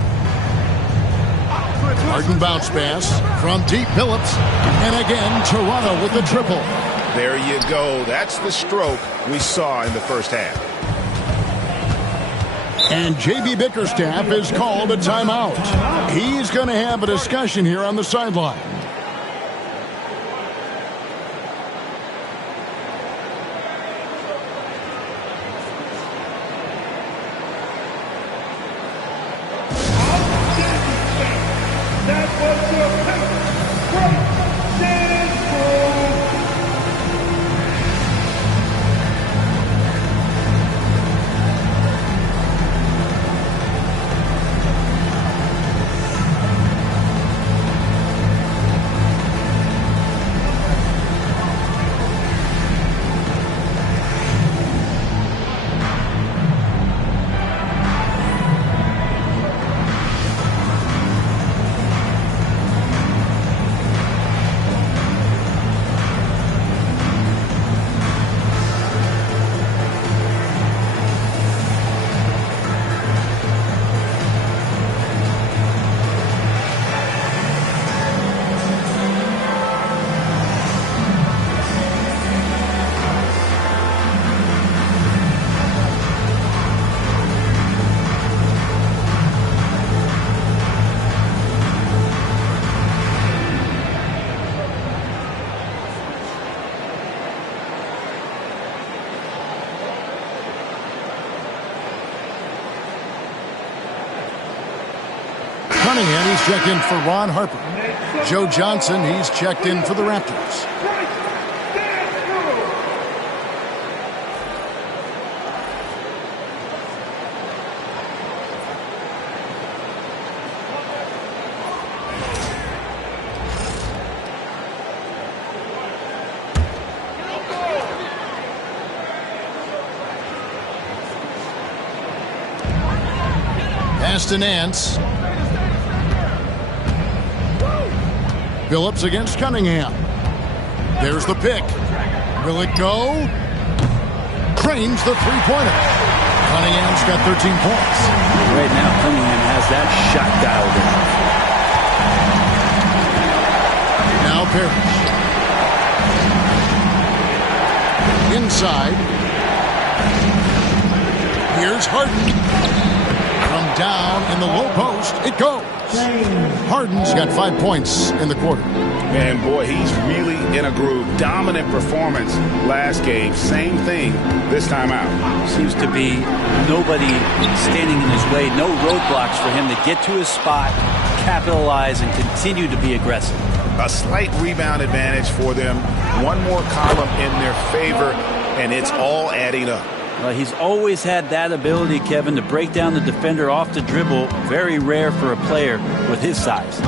Harden bounce pass from deep Phillips. And again, Toronto with the triple. There you go. That's the stroke we saw in the first half. And J.B. Bickerstaff is called a timeout. He's going to have a discussion here on the sideline. Cunningham, he's checked in for Ron Harper. Joe Johnson, he's checked in for the Raptors. Pass to Nance. Phillips against Cunningham. There's the pick. Will it go? Cranes the three-pointer. Cunningham's got 13 points. Right now, Cunningham has that shot dialed in. Now Parrish. Inside. Here's Harden. From down in the low post, it goes. Harden's got 5 points in the quarter. And boy, he's really in a groove. Dominant performance last game. Same thing this time out. Seems to be nobody standing in his way. No roadblocks for him to get to his spot, capitalize, and continue to be aggressive. A slight rebound advantage for them. One more column in their favor, and it's all adding up. Well, he's always had that ability, Kevin, to break down the defender off the dribble. Very rare for a player with his size.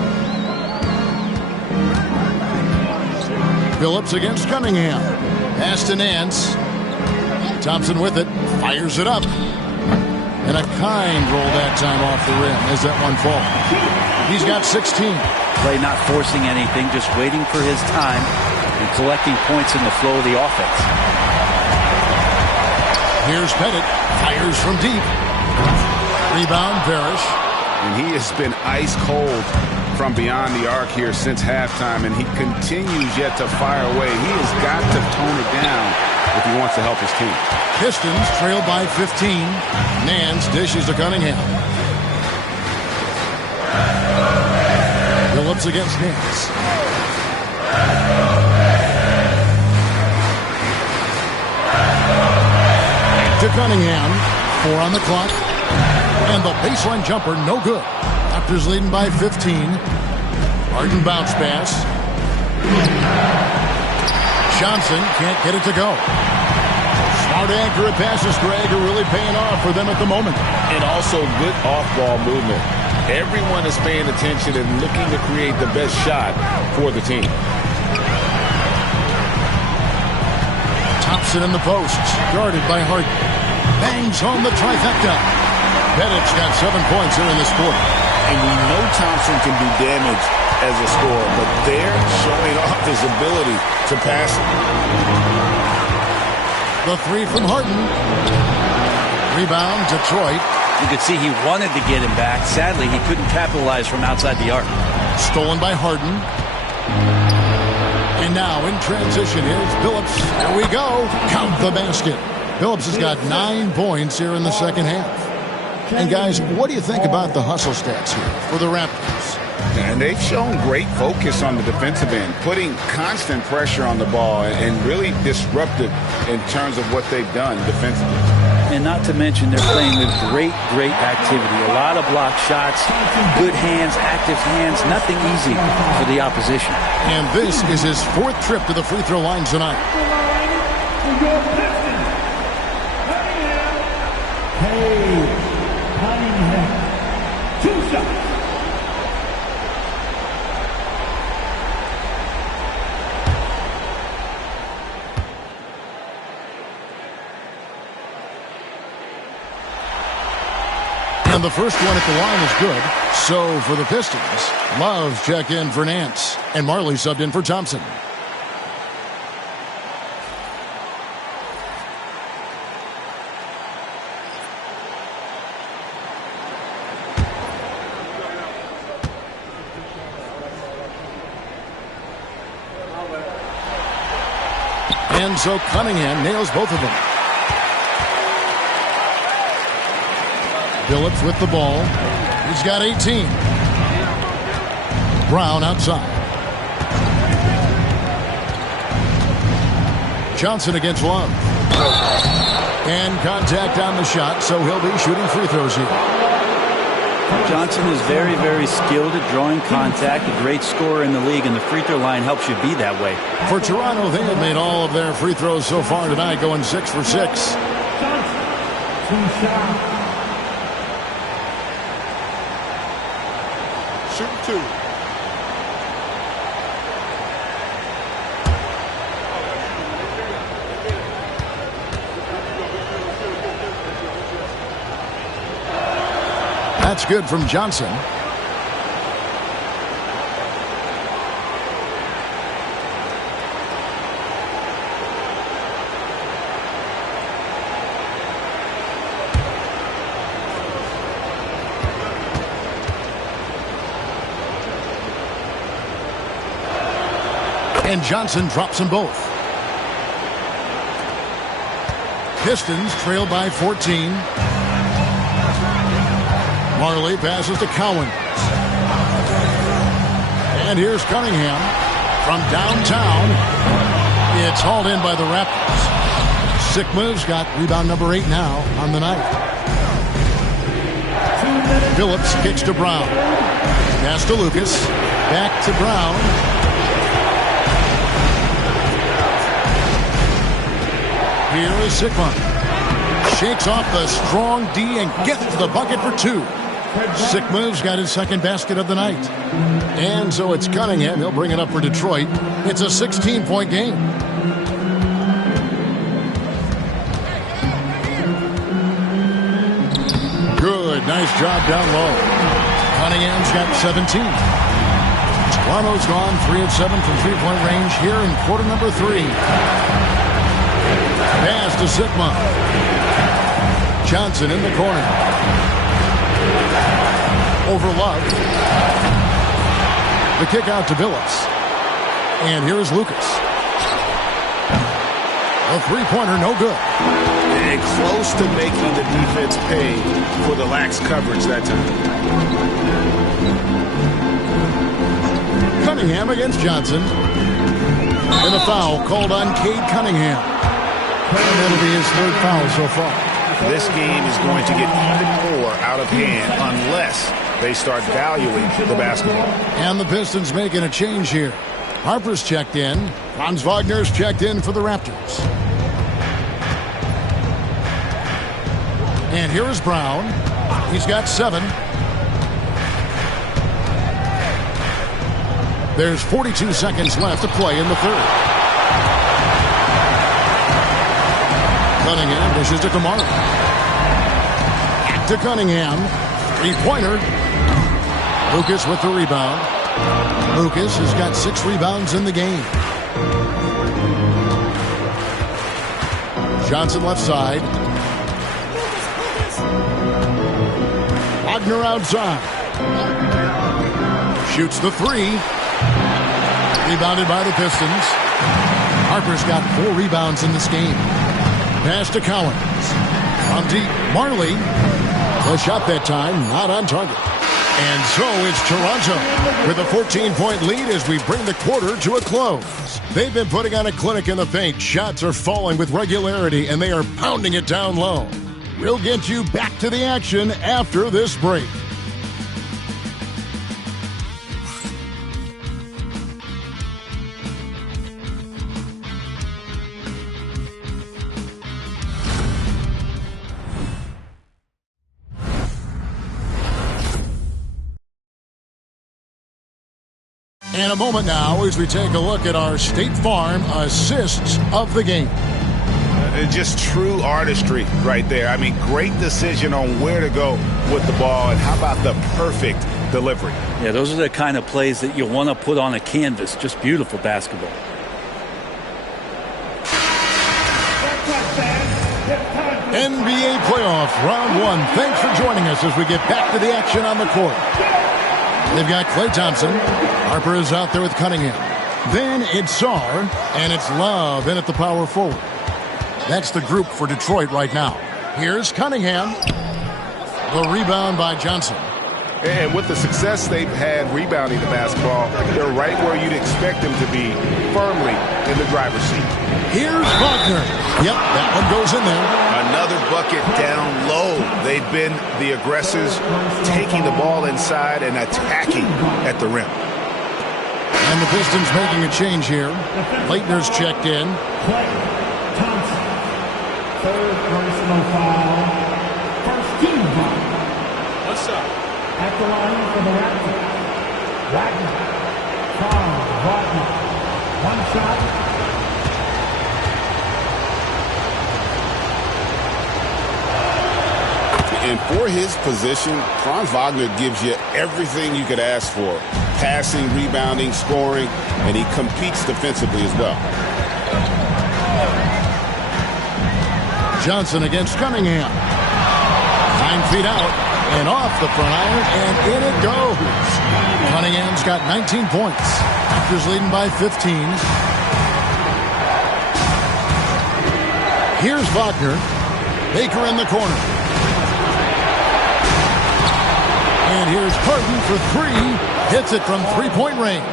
Phillips against Cunningham. Pass to Nance. Thompson with it. Fires it up. And a kind roll that time off the rim as that one falls. He's got 16. Play not forcing anything, just waiting for his time and collecting points in the flow of the offense. Here's Pettit. Fires from deep. Rebound, Parrish. And he has been ice cold from beyond the arc here since halftime, and he continues yet to fire away. He has got to tone it down if he wants to help his team. Pistons trail by 15. Nance dishes to Cunningham. Phillips against Nance. To Cunningham. 4 on the clock. And the baseline jumper, no good. Raptors leading by 15. Harden bounce pass. Johnson can't get it to go. Smart, accurate passes, Greg, are really paying off for them at the moment. And also good off-ball movement. Everyone is paying attention and looking to create the best shot for the team. Thompson in the post, guarded by Harden. bangs home the trifecta. Bennett's got 7 points here in this quarter. And we know Thompson can do damage as a scorer, but they're showing off his ability to pass it. The three from Harden. Rebound, Detroit. You could see he wanted to get him back. Sadly, he couldn't capitalize from outside the arc. Stolen by Harden. And now in transition, here's Billups. There we go. Count the basket. Billups has got 9 points here in the second half. And guys, what do you think about the hustle stats here for the Raptors? And they've shown great focus on the defensive end, putting constant pressure on the ball and really disruptive in terms of what they've done defensively. And not to mention they're playing with great activity. A lot of block shots, good hands, active hands, nothing easy for the opposition. And this is his 4th trip to the free throw line tonight. Cunningham. 2 shots. And the first one at the line is good. So for the Pistons, Love checked in for Nance, and Marley subbed in for Thompson. And so Cunningham nails both of them. Billups with the ball. He's got 18. Brown outside. Johnson against Love. And contact on the shot, so he'll be shooting free throws here. Johnson is very skilled at drawing contact, a great scorer in the league, and the free throw line helps you be that way. For Toronto, they have made all of their free throws so far tonight, going 6 for 6. Johnson. 2 shots. Shoot 2. That's good from Johnson. And Johnson drops them both. Pistons trail by 14. Marley passes to Cowan. And here's Cunningham from downtown. It's hauled in by the Raptors. Sick moves, got rebound number 8 now on the night. Billups kicks to Brown. Pass to Lucas. Back to Brown. Here is Sigma. Shakes off the strong D and gets to the bucket for 2. Sick moves, got his second basket of the night. And so it's Cunningham. He'll bring it up for Detroit. It's a 16-point game. Good. Nice job down low. Cunningham's got 17. Toronto's gone 3 of 7 from three-point range here in quarter number 3. Pass to Sigma. Johnson in the corner. Over Love. The kick out to Billups. And here's Lucas. A three-pointer, no good. And close to making the defense pay for the lax coverage that time. Cunningham against Johnson. And a foul called on Cade Cunningham. And that'll be his 3rd foul so far. This game is going to get even more out of hand unless they start valuing the basketball. And the Pistons making a change here. Harper's checked in. Franz Wagner's checked in for the Raptors. And here is Brown. He's got 7. There's 42 seconds left to play in the 3rd. Cunningham dishes it to Marley. to Cunningham. Three-pointer. Lucas with the rebound. Lucas has got 6 rebounds in the game. Johnson left side. Wagner outside. Shoots the 3. Rebounded by the Pistons. Harper's got 4 rebounds in this game. Pass to Collins. From deep, Marley. The shot that time, not on target. And so it's Toronto with a 14-point lead as we bring the quarter to a close. They've been putting on a clinic in the paint. Shots are falling with regularity, and they are pounding it down low. We'll get you back to the action after this break. And a moment now as we take a look at our State Farm assists of the game. Just true artistry right there. I mean, great decision on where to go with the ball, and how about the perfect delivery? Yeah, those are the kind of plays that you want to put on a canvas. Just beautiful basketball. NBA playoff round 1. Thanks for joining us as we get back to the action on the court. They've got Klay Thompson. Harper is out there with Cunningham. Then it's Sarr, and it's Love in at the power forward. That's the group for Detroit right now. Here's Cunningham. The rebound by Johnson. And with the success they've had rebounding the basketball, they're right where you'd expect them to be, firmly in the driver's seat. Here's Wagner. Yep, that one goes in there. Another bucket down low. They've been the aggressors, taking the ball inside and attacking at the rim. And the Pistons making a change here. Leitner's checked in. Klay Thompson. Third personal foul. First team foul. What's up? At the line for the Raptors. Wagner. Wagner. One shot. And for his position, Franz Wagner gives you everything you could ask for. Passing, rebounding, scoring, and he competes defensively as well. Johnson against Cunningham. 9 feet out and off the front iron, and in it goes. Cunningham's got 19 points. Raptors leading by 15. Here's Wagner. Baker in the corner. And here's Harden for 3. Hits it from three-point range.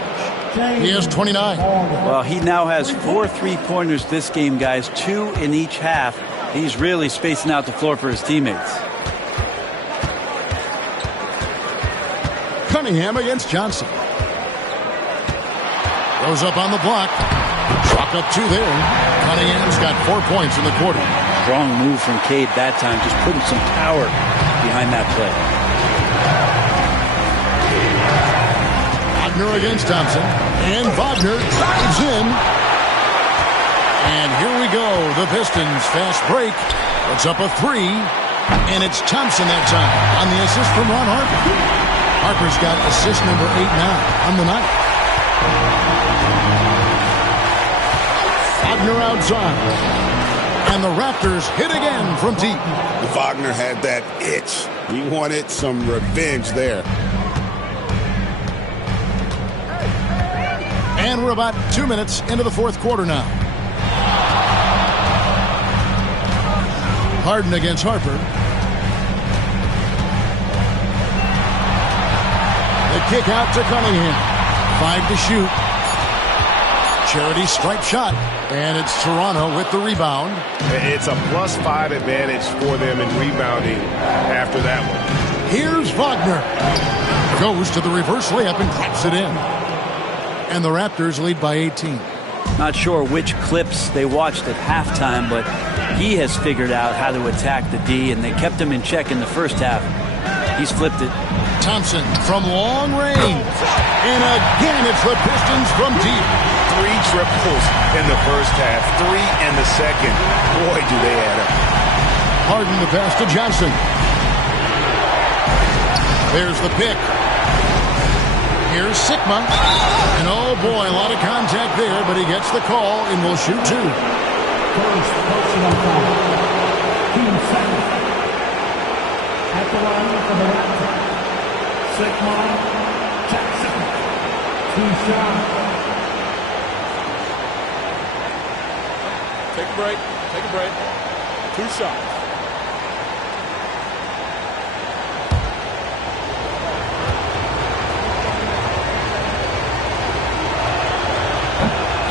He has 29. Well, he now has 4 3-pointers this game, guys. 2 in each half. He's really spacing out the floor for his teammates. Cunningham against Johnson. Goes up on the block. Chalk up 2 there. Cunningham's got 4 points in the quarter. Strong move from Cade that time, just putting some power behind that play. Wagner against Thompson. And Wagner dives in. And here we go. The Pistons fast break. Puts up a 3. And it's Thompson that time on the assist from Ron Harper. Harper's got assist number 8 now on the night. Wagner outside. And the Raptors hit again from deep. Wagner had that itch. He wanted some revenge there. And we're about 2 minutes into the fourth quarter now. Harden against Harper. The kick out to Cunningham. 5 to shoot. Charity stripe shot. And it's Toronto with the rebound. It's a +5 advantage for them in rebounding after that one. Here's Wagner. Goes to the reverse layup and claps it in. And the Raptors lead by 18. Not sure which clips they watched at halftime, but he has figured out how to attack the D, and they kept him in check in the first half. He's flipped it. Thompson from long range. And again, it's the Pistons from deep. 3 triples in the first half, 3 in the second. Boy, do they add up. Harden the pass to Johnson. There's the pick. Here's Sigma. And oh boy, a lot of contact there, but he gets the call and will shoot 2. First personal foul. Team second. At the line for the Raptors. Sigma Jackson. 2 shots. Take a break. Take a break. 2 shots.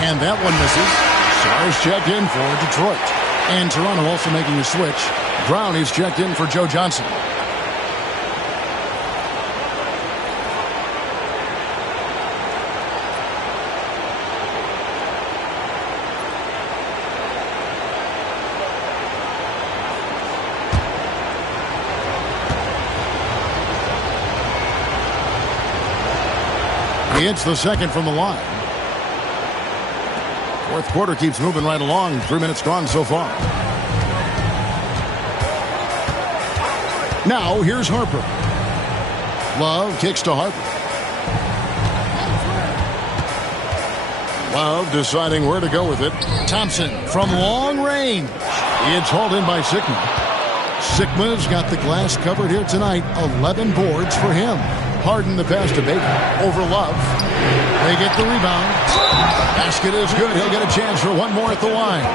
And that one misses. Sar's checked in for Detroit. And Toronto also making a switch. Brown is checked in for Joe Johnson. He hits the second from the line. Fourth quarter keeps moving right along. 3 minutes gone so far. Now here's Harper. Love kicks to Harper. Love deciding where to go with it. Thompson from long range. It's hauled in by Sigma. Sigma's got the glass covered here tonight. 11 boards for him. Harden the pass to Baker. Over Love. They get the rebound. Basket is good. He'll get a chance for one more at the line.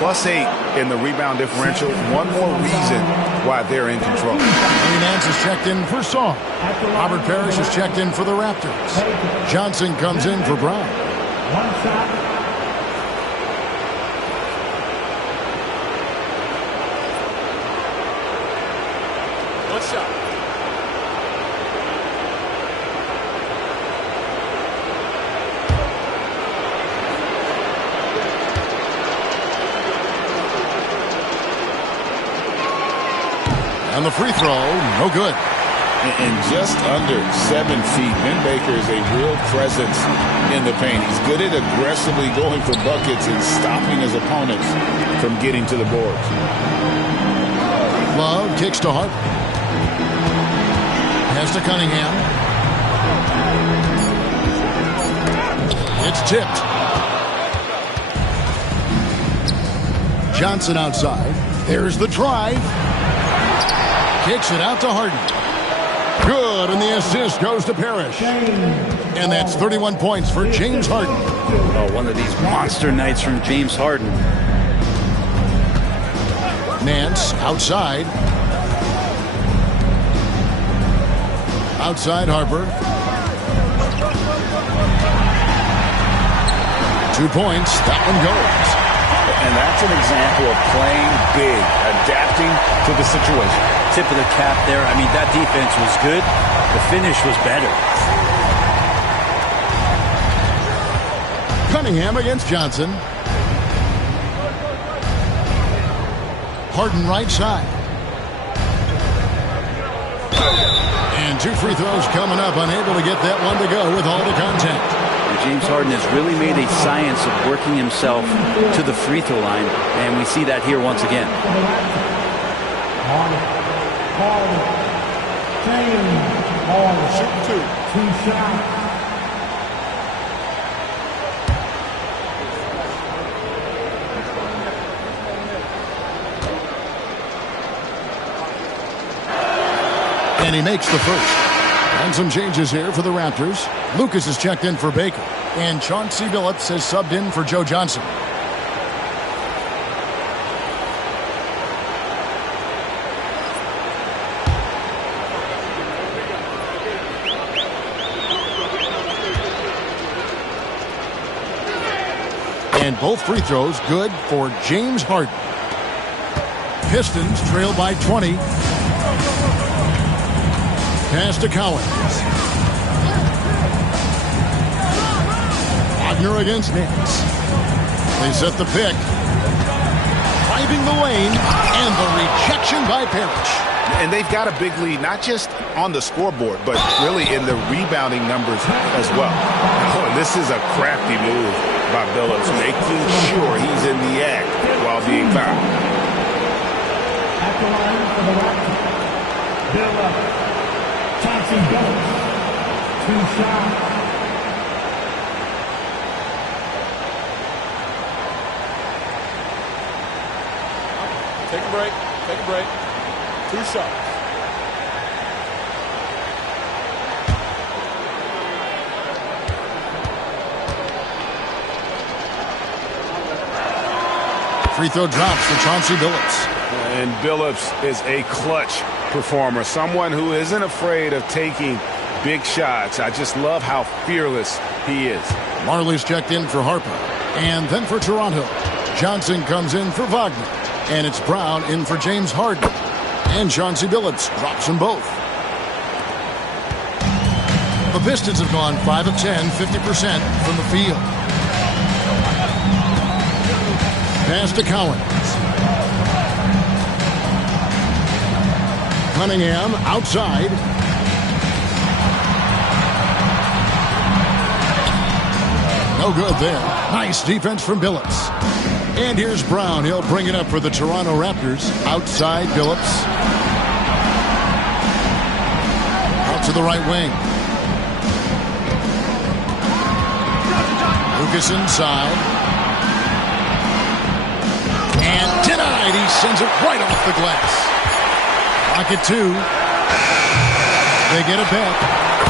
+8 in the rebound differential. One more reason why they're in control. Lee Nance is checked in for Saw. Robert Parrish is checked in for the Raptors. Johnson comes in for Brown. 1 shot. And the free throw, no good. And just under 7 feet, Ben Baker is a real presence in the paint. He's good at aggressively going for buckets and stopping his opponents from getting to the boards. Love kicks to Harden. Pass to Cunningham. It's tipped. Johnson outside. There's the drive. Kicks it out to Harden. Good, and the assist goes to Parrish. And that's 31 points for James Harden. Oh, one of these monster nights from James Harden. Nance outside. Outside Harper. 2 points. That one goes. And that's an example of playing big, adapting to the situation. Tip of the cap there. I mean, that defense was good. The finish was better. Cunningham against Johnson. Harden right side. And 2 free throws coming up. Unable to get that one to go with all the contact. James Harden has really made a science of working himself to the free throw line, and we see that here once again. Shoot 2 shots. And he makes the first. And some changes here for the Raptors. Lucas is checked in for Baker. And Chauncey Billups has subbed in for Joe Johnson. And both free throws good for James Harden. Pistons trail by 20. Pass to Collins. Wagner against Nance. They set the pick. Driving the lane. And the rejection by Parrish. And they've got a big lead, not just on the scoreboard, but really in the rebounding numbers as well. Oh, and this is a crafty move by Billups, making sure he's in the act while being fouled. At the line for the Raptors, Billups. Chauncey Billups, 2 shots. Take a break. Take a break. 2 shots. Free throw drops for Chauncey Billups. And Billups is a clutch performer, someone who isn't afraid of taking big shots. I just love how fearless he is. Marley's checked in for Harper. And then for Toronto, Johnson comes in for Wagner. And it's Brown in for James Harden. And Chauncey Billups drops them both. The Pistons have gone 5 of 10, 50% from the field. Pass to Collins. Cunningham outside. No good there. Nice defense from Billups. And here's Brown. He'll bring it up for the Toronto Raptors. Outside Billups. Out to the right wing. Lucas inside. And denied. He sends it right off the glass. Pocket 2. They get it back.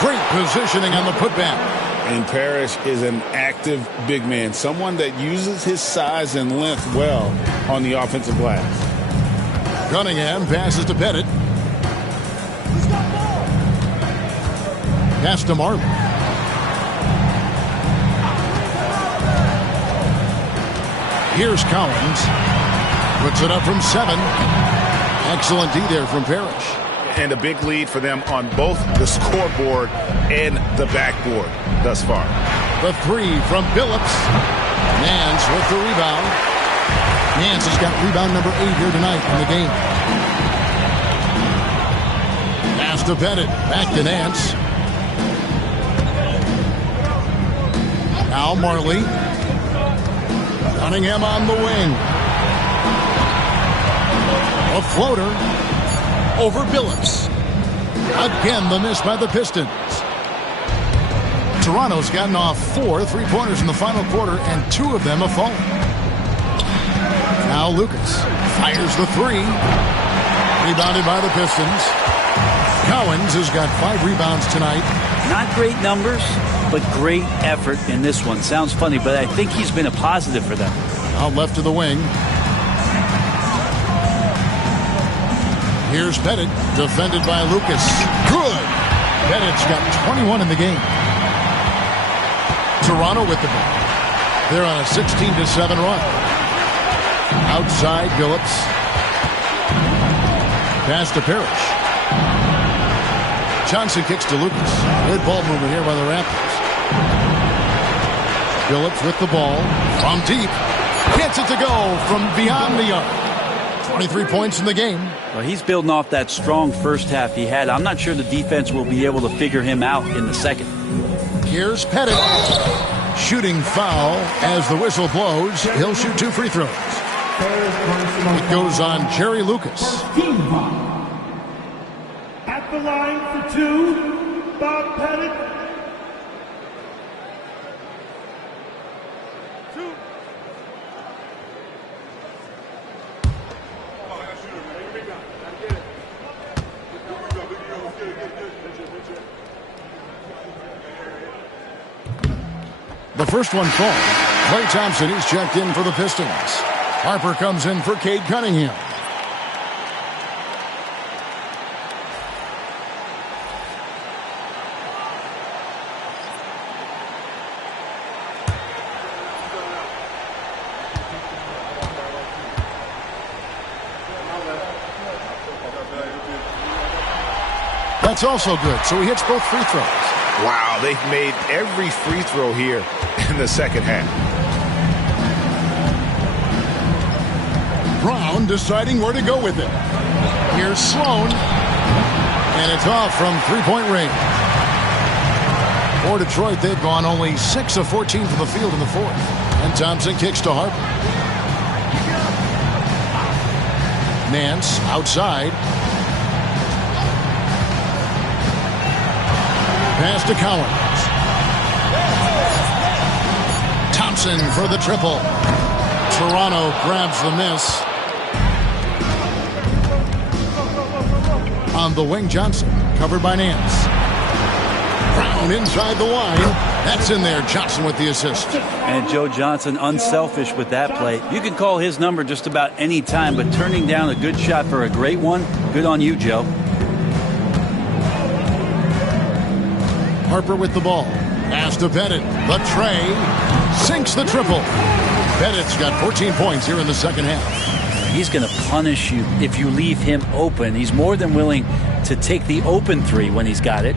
Great positioning on the putback. And Parrish is an active big man, someone that uses his size and length well on the offensive glass. Cunningham passes to Pettit. Pass to Marley. Here's Collins. Puts it up from 7. Excellent D there from Parrish. And a big lead for them on both the scoreboard and the backboard thus far. The 3 from Billups. Nance with the rebound. Nance has got rebound number 8 here tonight in the game. Pass to Pettit. Back to Nance. Now Marley. Cunningham on the wing. A floater over Billups. Again, the miss by the Pistons. Toronto's gotten off 4 3-pointers in the final quarter, and 2 of them have fallen. Now Lucas fires the 3. Rebounded by the Pistons. Collins has got 5 rebounds tonight. Not great numbers, but great effort in this one. Sounds funny, but I think he's been a positive for them. Out left to the wing. Here's Pettit, defended by Lucas. Good! Pettit's got 21 in the game. Toronto with the ball. They're on a 16-7 run. Outside Billups. Pass to Parrish. Johnson kicks to Lucas. Good ball movement here by the Raptors. Billups with the ball from deep. Gets it to go from beyond the arc. 23 points in the game. Well, he's building off that strong first half he had. I'm not sure the defense will be able to figure him out in the second. Here's Pettit. Shooting foul as the whistle blows. He'll shoot 2 free throws. It goes on Jerry Lucas. Team foul. At the line for 2, Bob Pettit. The first one falls. Klay Thompson, he's checked in for the Pistons. Harper comes in for Cade Cunningham. That's also good, so he hits both free throws. Wow, they've made every free throw here in the second half. Brown deciding where to go with it. Here's Sloan. And it's off from three-point range. For Detroit, they've gone only 6 of 14 from the field in the fourth. And Thompson kicks to Harper. Nance outside. pass to Cowens. Thompson for the triple. Toronto grabs the miss. On the wing, Johnson, covered by Nance. Brown inside the line. That's in there. Johnson with the assist. And Joe Johnson unselfish with that play. You can call his number just about any time, but turning down a good shot for a great one, good on you, Joe. Harper with the ball. Pass to Bennett. The tray. Sinks the triple. Bennett's got 14 points here in the second half. He's going to punish you if you leave him open. He's more than willing to take the open three when he's got it.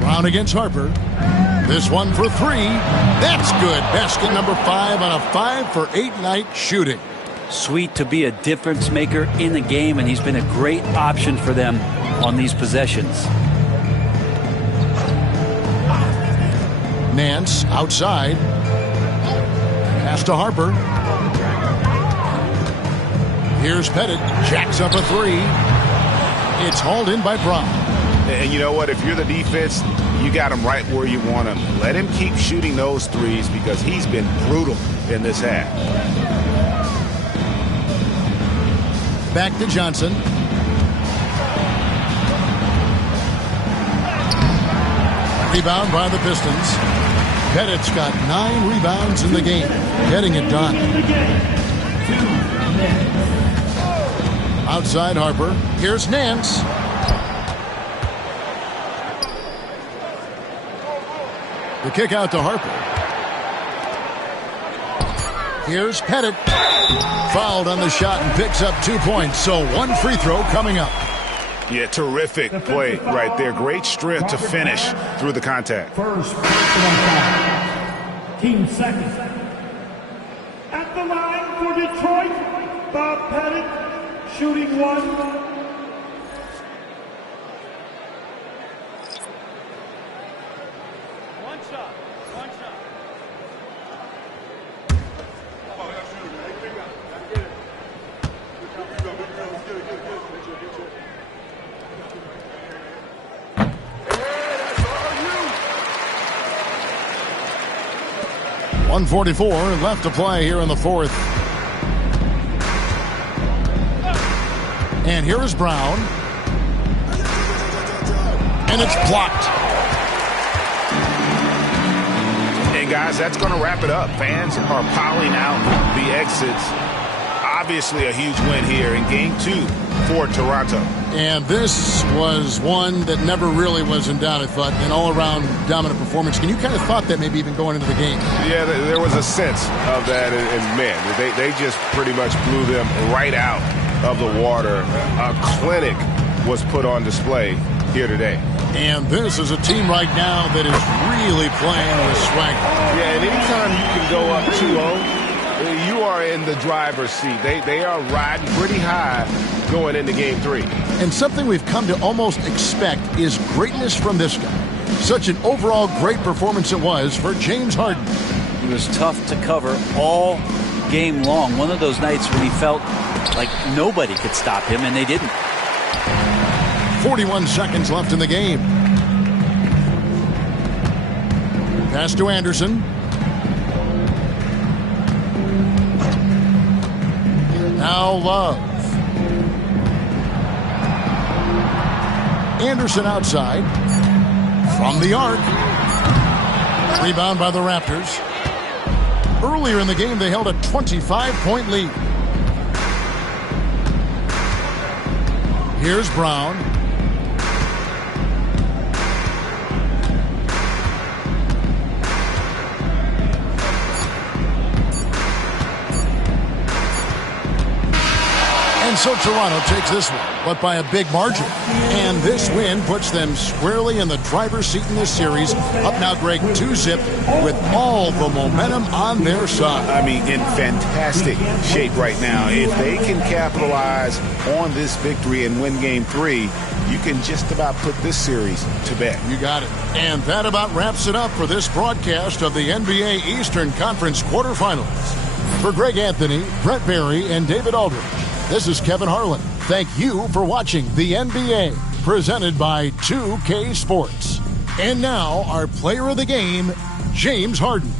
Brown against Harper. This one for three. That's good. Basket number 5 on a 5-for-8 night shooting. Sweet to be a difference maker in the game, and he's been a great option for them on these possessions. Nance outside. Pass to Harper. Here's Pettit. Jacks up a three. It's hauled in by Brown. And you know what? If you're the defense, you got him right where you want him. Let him keep shooting those threes because he's been brutal in this half. Back to Johnson. Rebound by the Pistons. Pettit's got 9 rebounds in the game, getting it done. Outside Harper. Here's Nance. The kick out to Harper. Here's Pettit. Fouled on the shot and picks up 2 points. So 1 free throw coming up. Yeah, terrific play right there. Great strength to finish through the contact. First, team second. At the line for Detroit, Bob Pettit, shooting 1. .144 left to play here in the fourth. And here is Brown. And it's blocked. And guys, that's going to wrap it up. Fans are piling out the exits. Obviously a huge win here in Game 2 for Toronto. And this was one that never really was in doubt, I thought, an all-around dominant performance. Can you kind of thought that maybe even going into the game? Yeah, there was a sense of that, and man, they just pretty much blew them right out of the water. A clinic was put on display here today. And this is a team right now that is really playing with swagger. Yeah, and anytime you can go up 2-0, you are in the driver's seat. They are riding pretty high going into Game 3. And something we've come to almost expect is greatness from this guy. Such an overall great performance it was for James Harden. He was tough to cover all game long. One of those nights when he felt like nobody could stop him, and they didn't. 41 seconds left in the game. Pass to Anderson. Now Love. Anderson outside. From the arc. Rebound by the Raptors. Earlier in the game, they held a 25-point lead. Here's Brown. And so Toronto takes this one, but by a big margin. And this win puts them squarely in the driver's seat in this series. Up now, Greg, 2-zip with all the momentum on their side. I mean, in fantastic shape right now. If they can capitalize on this victory and win Game 3, you can just about put this series to bed. You got it. And that about wraps it up for this broadcast of the NBA Eastern Conference quarterfinals. For Greg Anthony, Brett Barry, and David Aldridge, this is Kevin Harlan. Thank you for watching the NBA. presented by 2K Sports. And now, our player of the game, James Harden.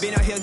Been out here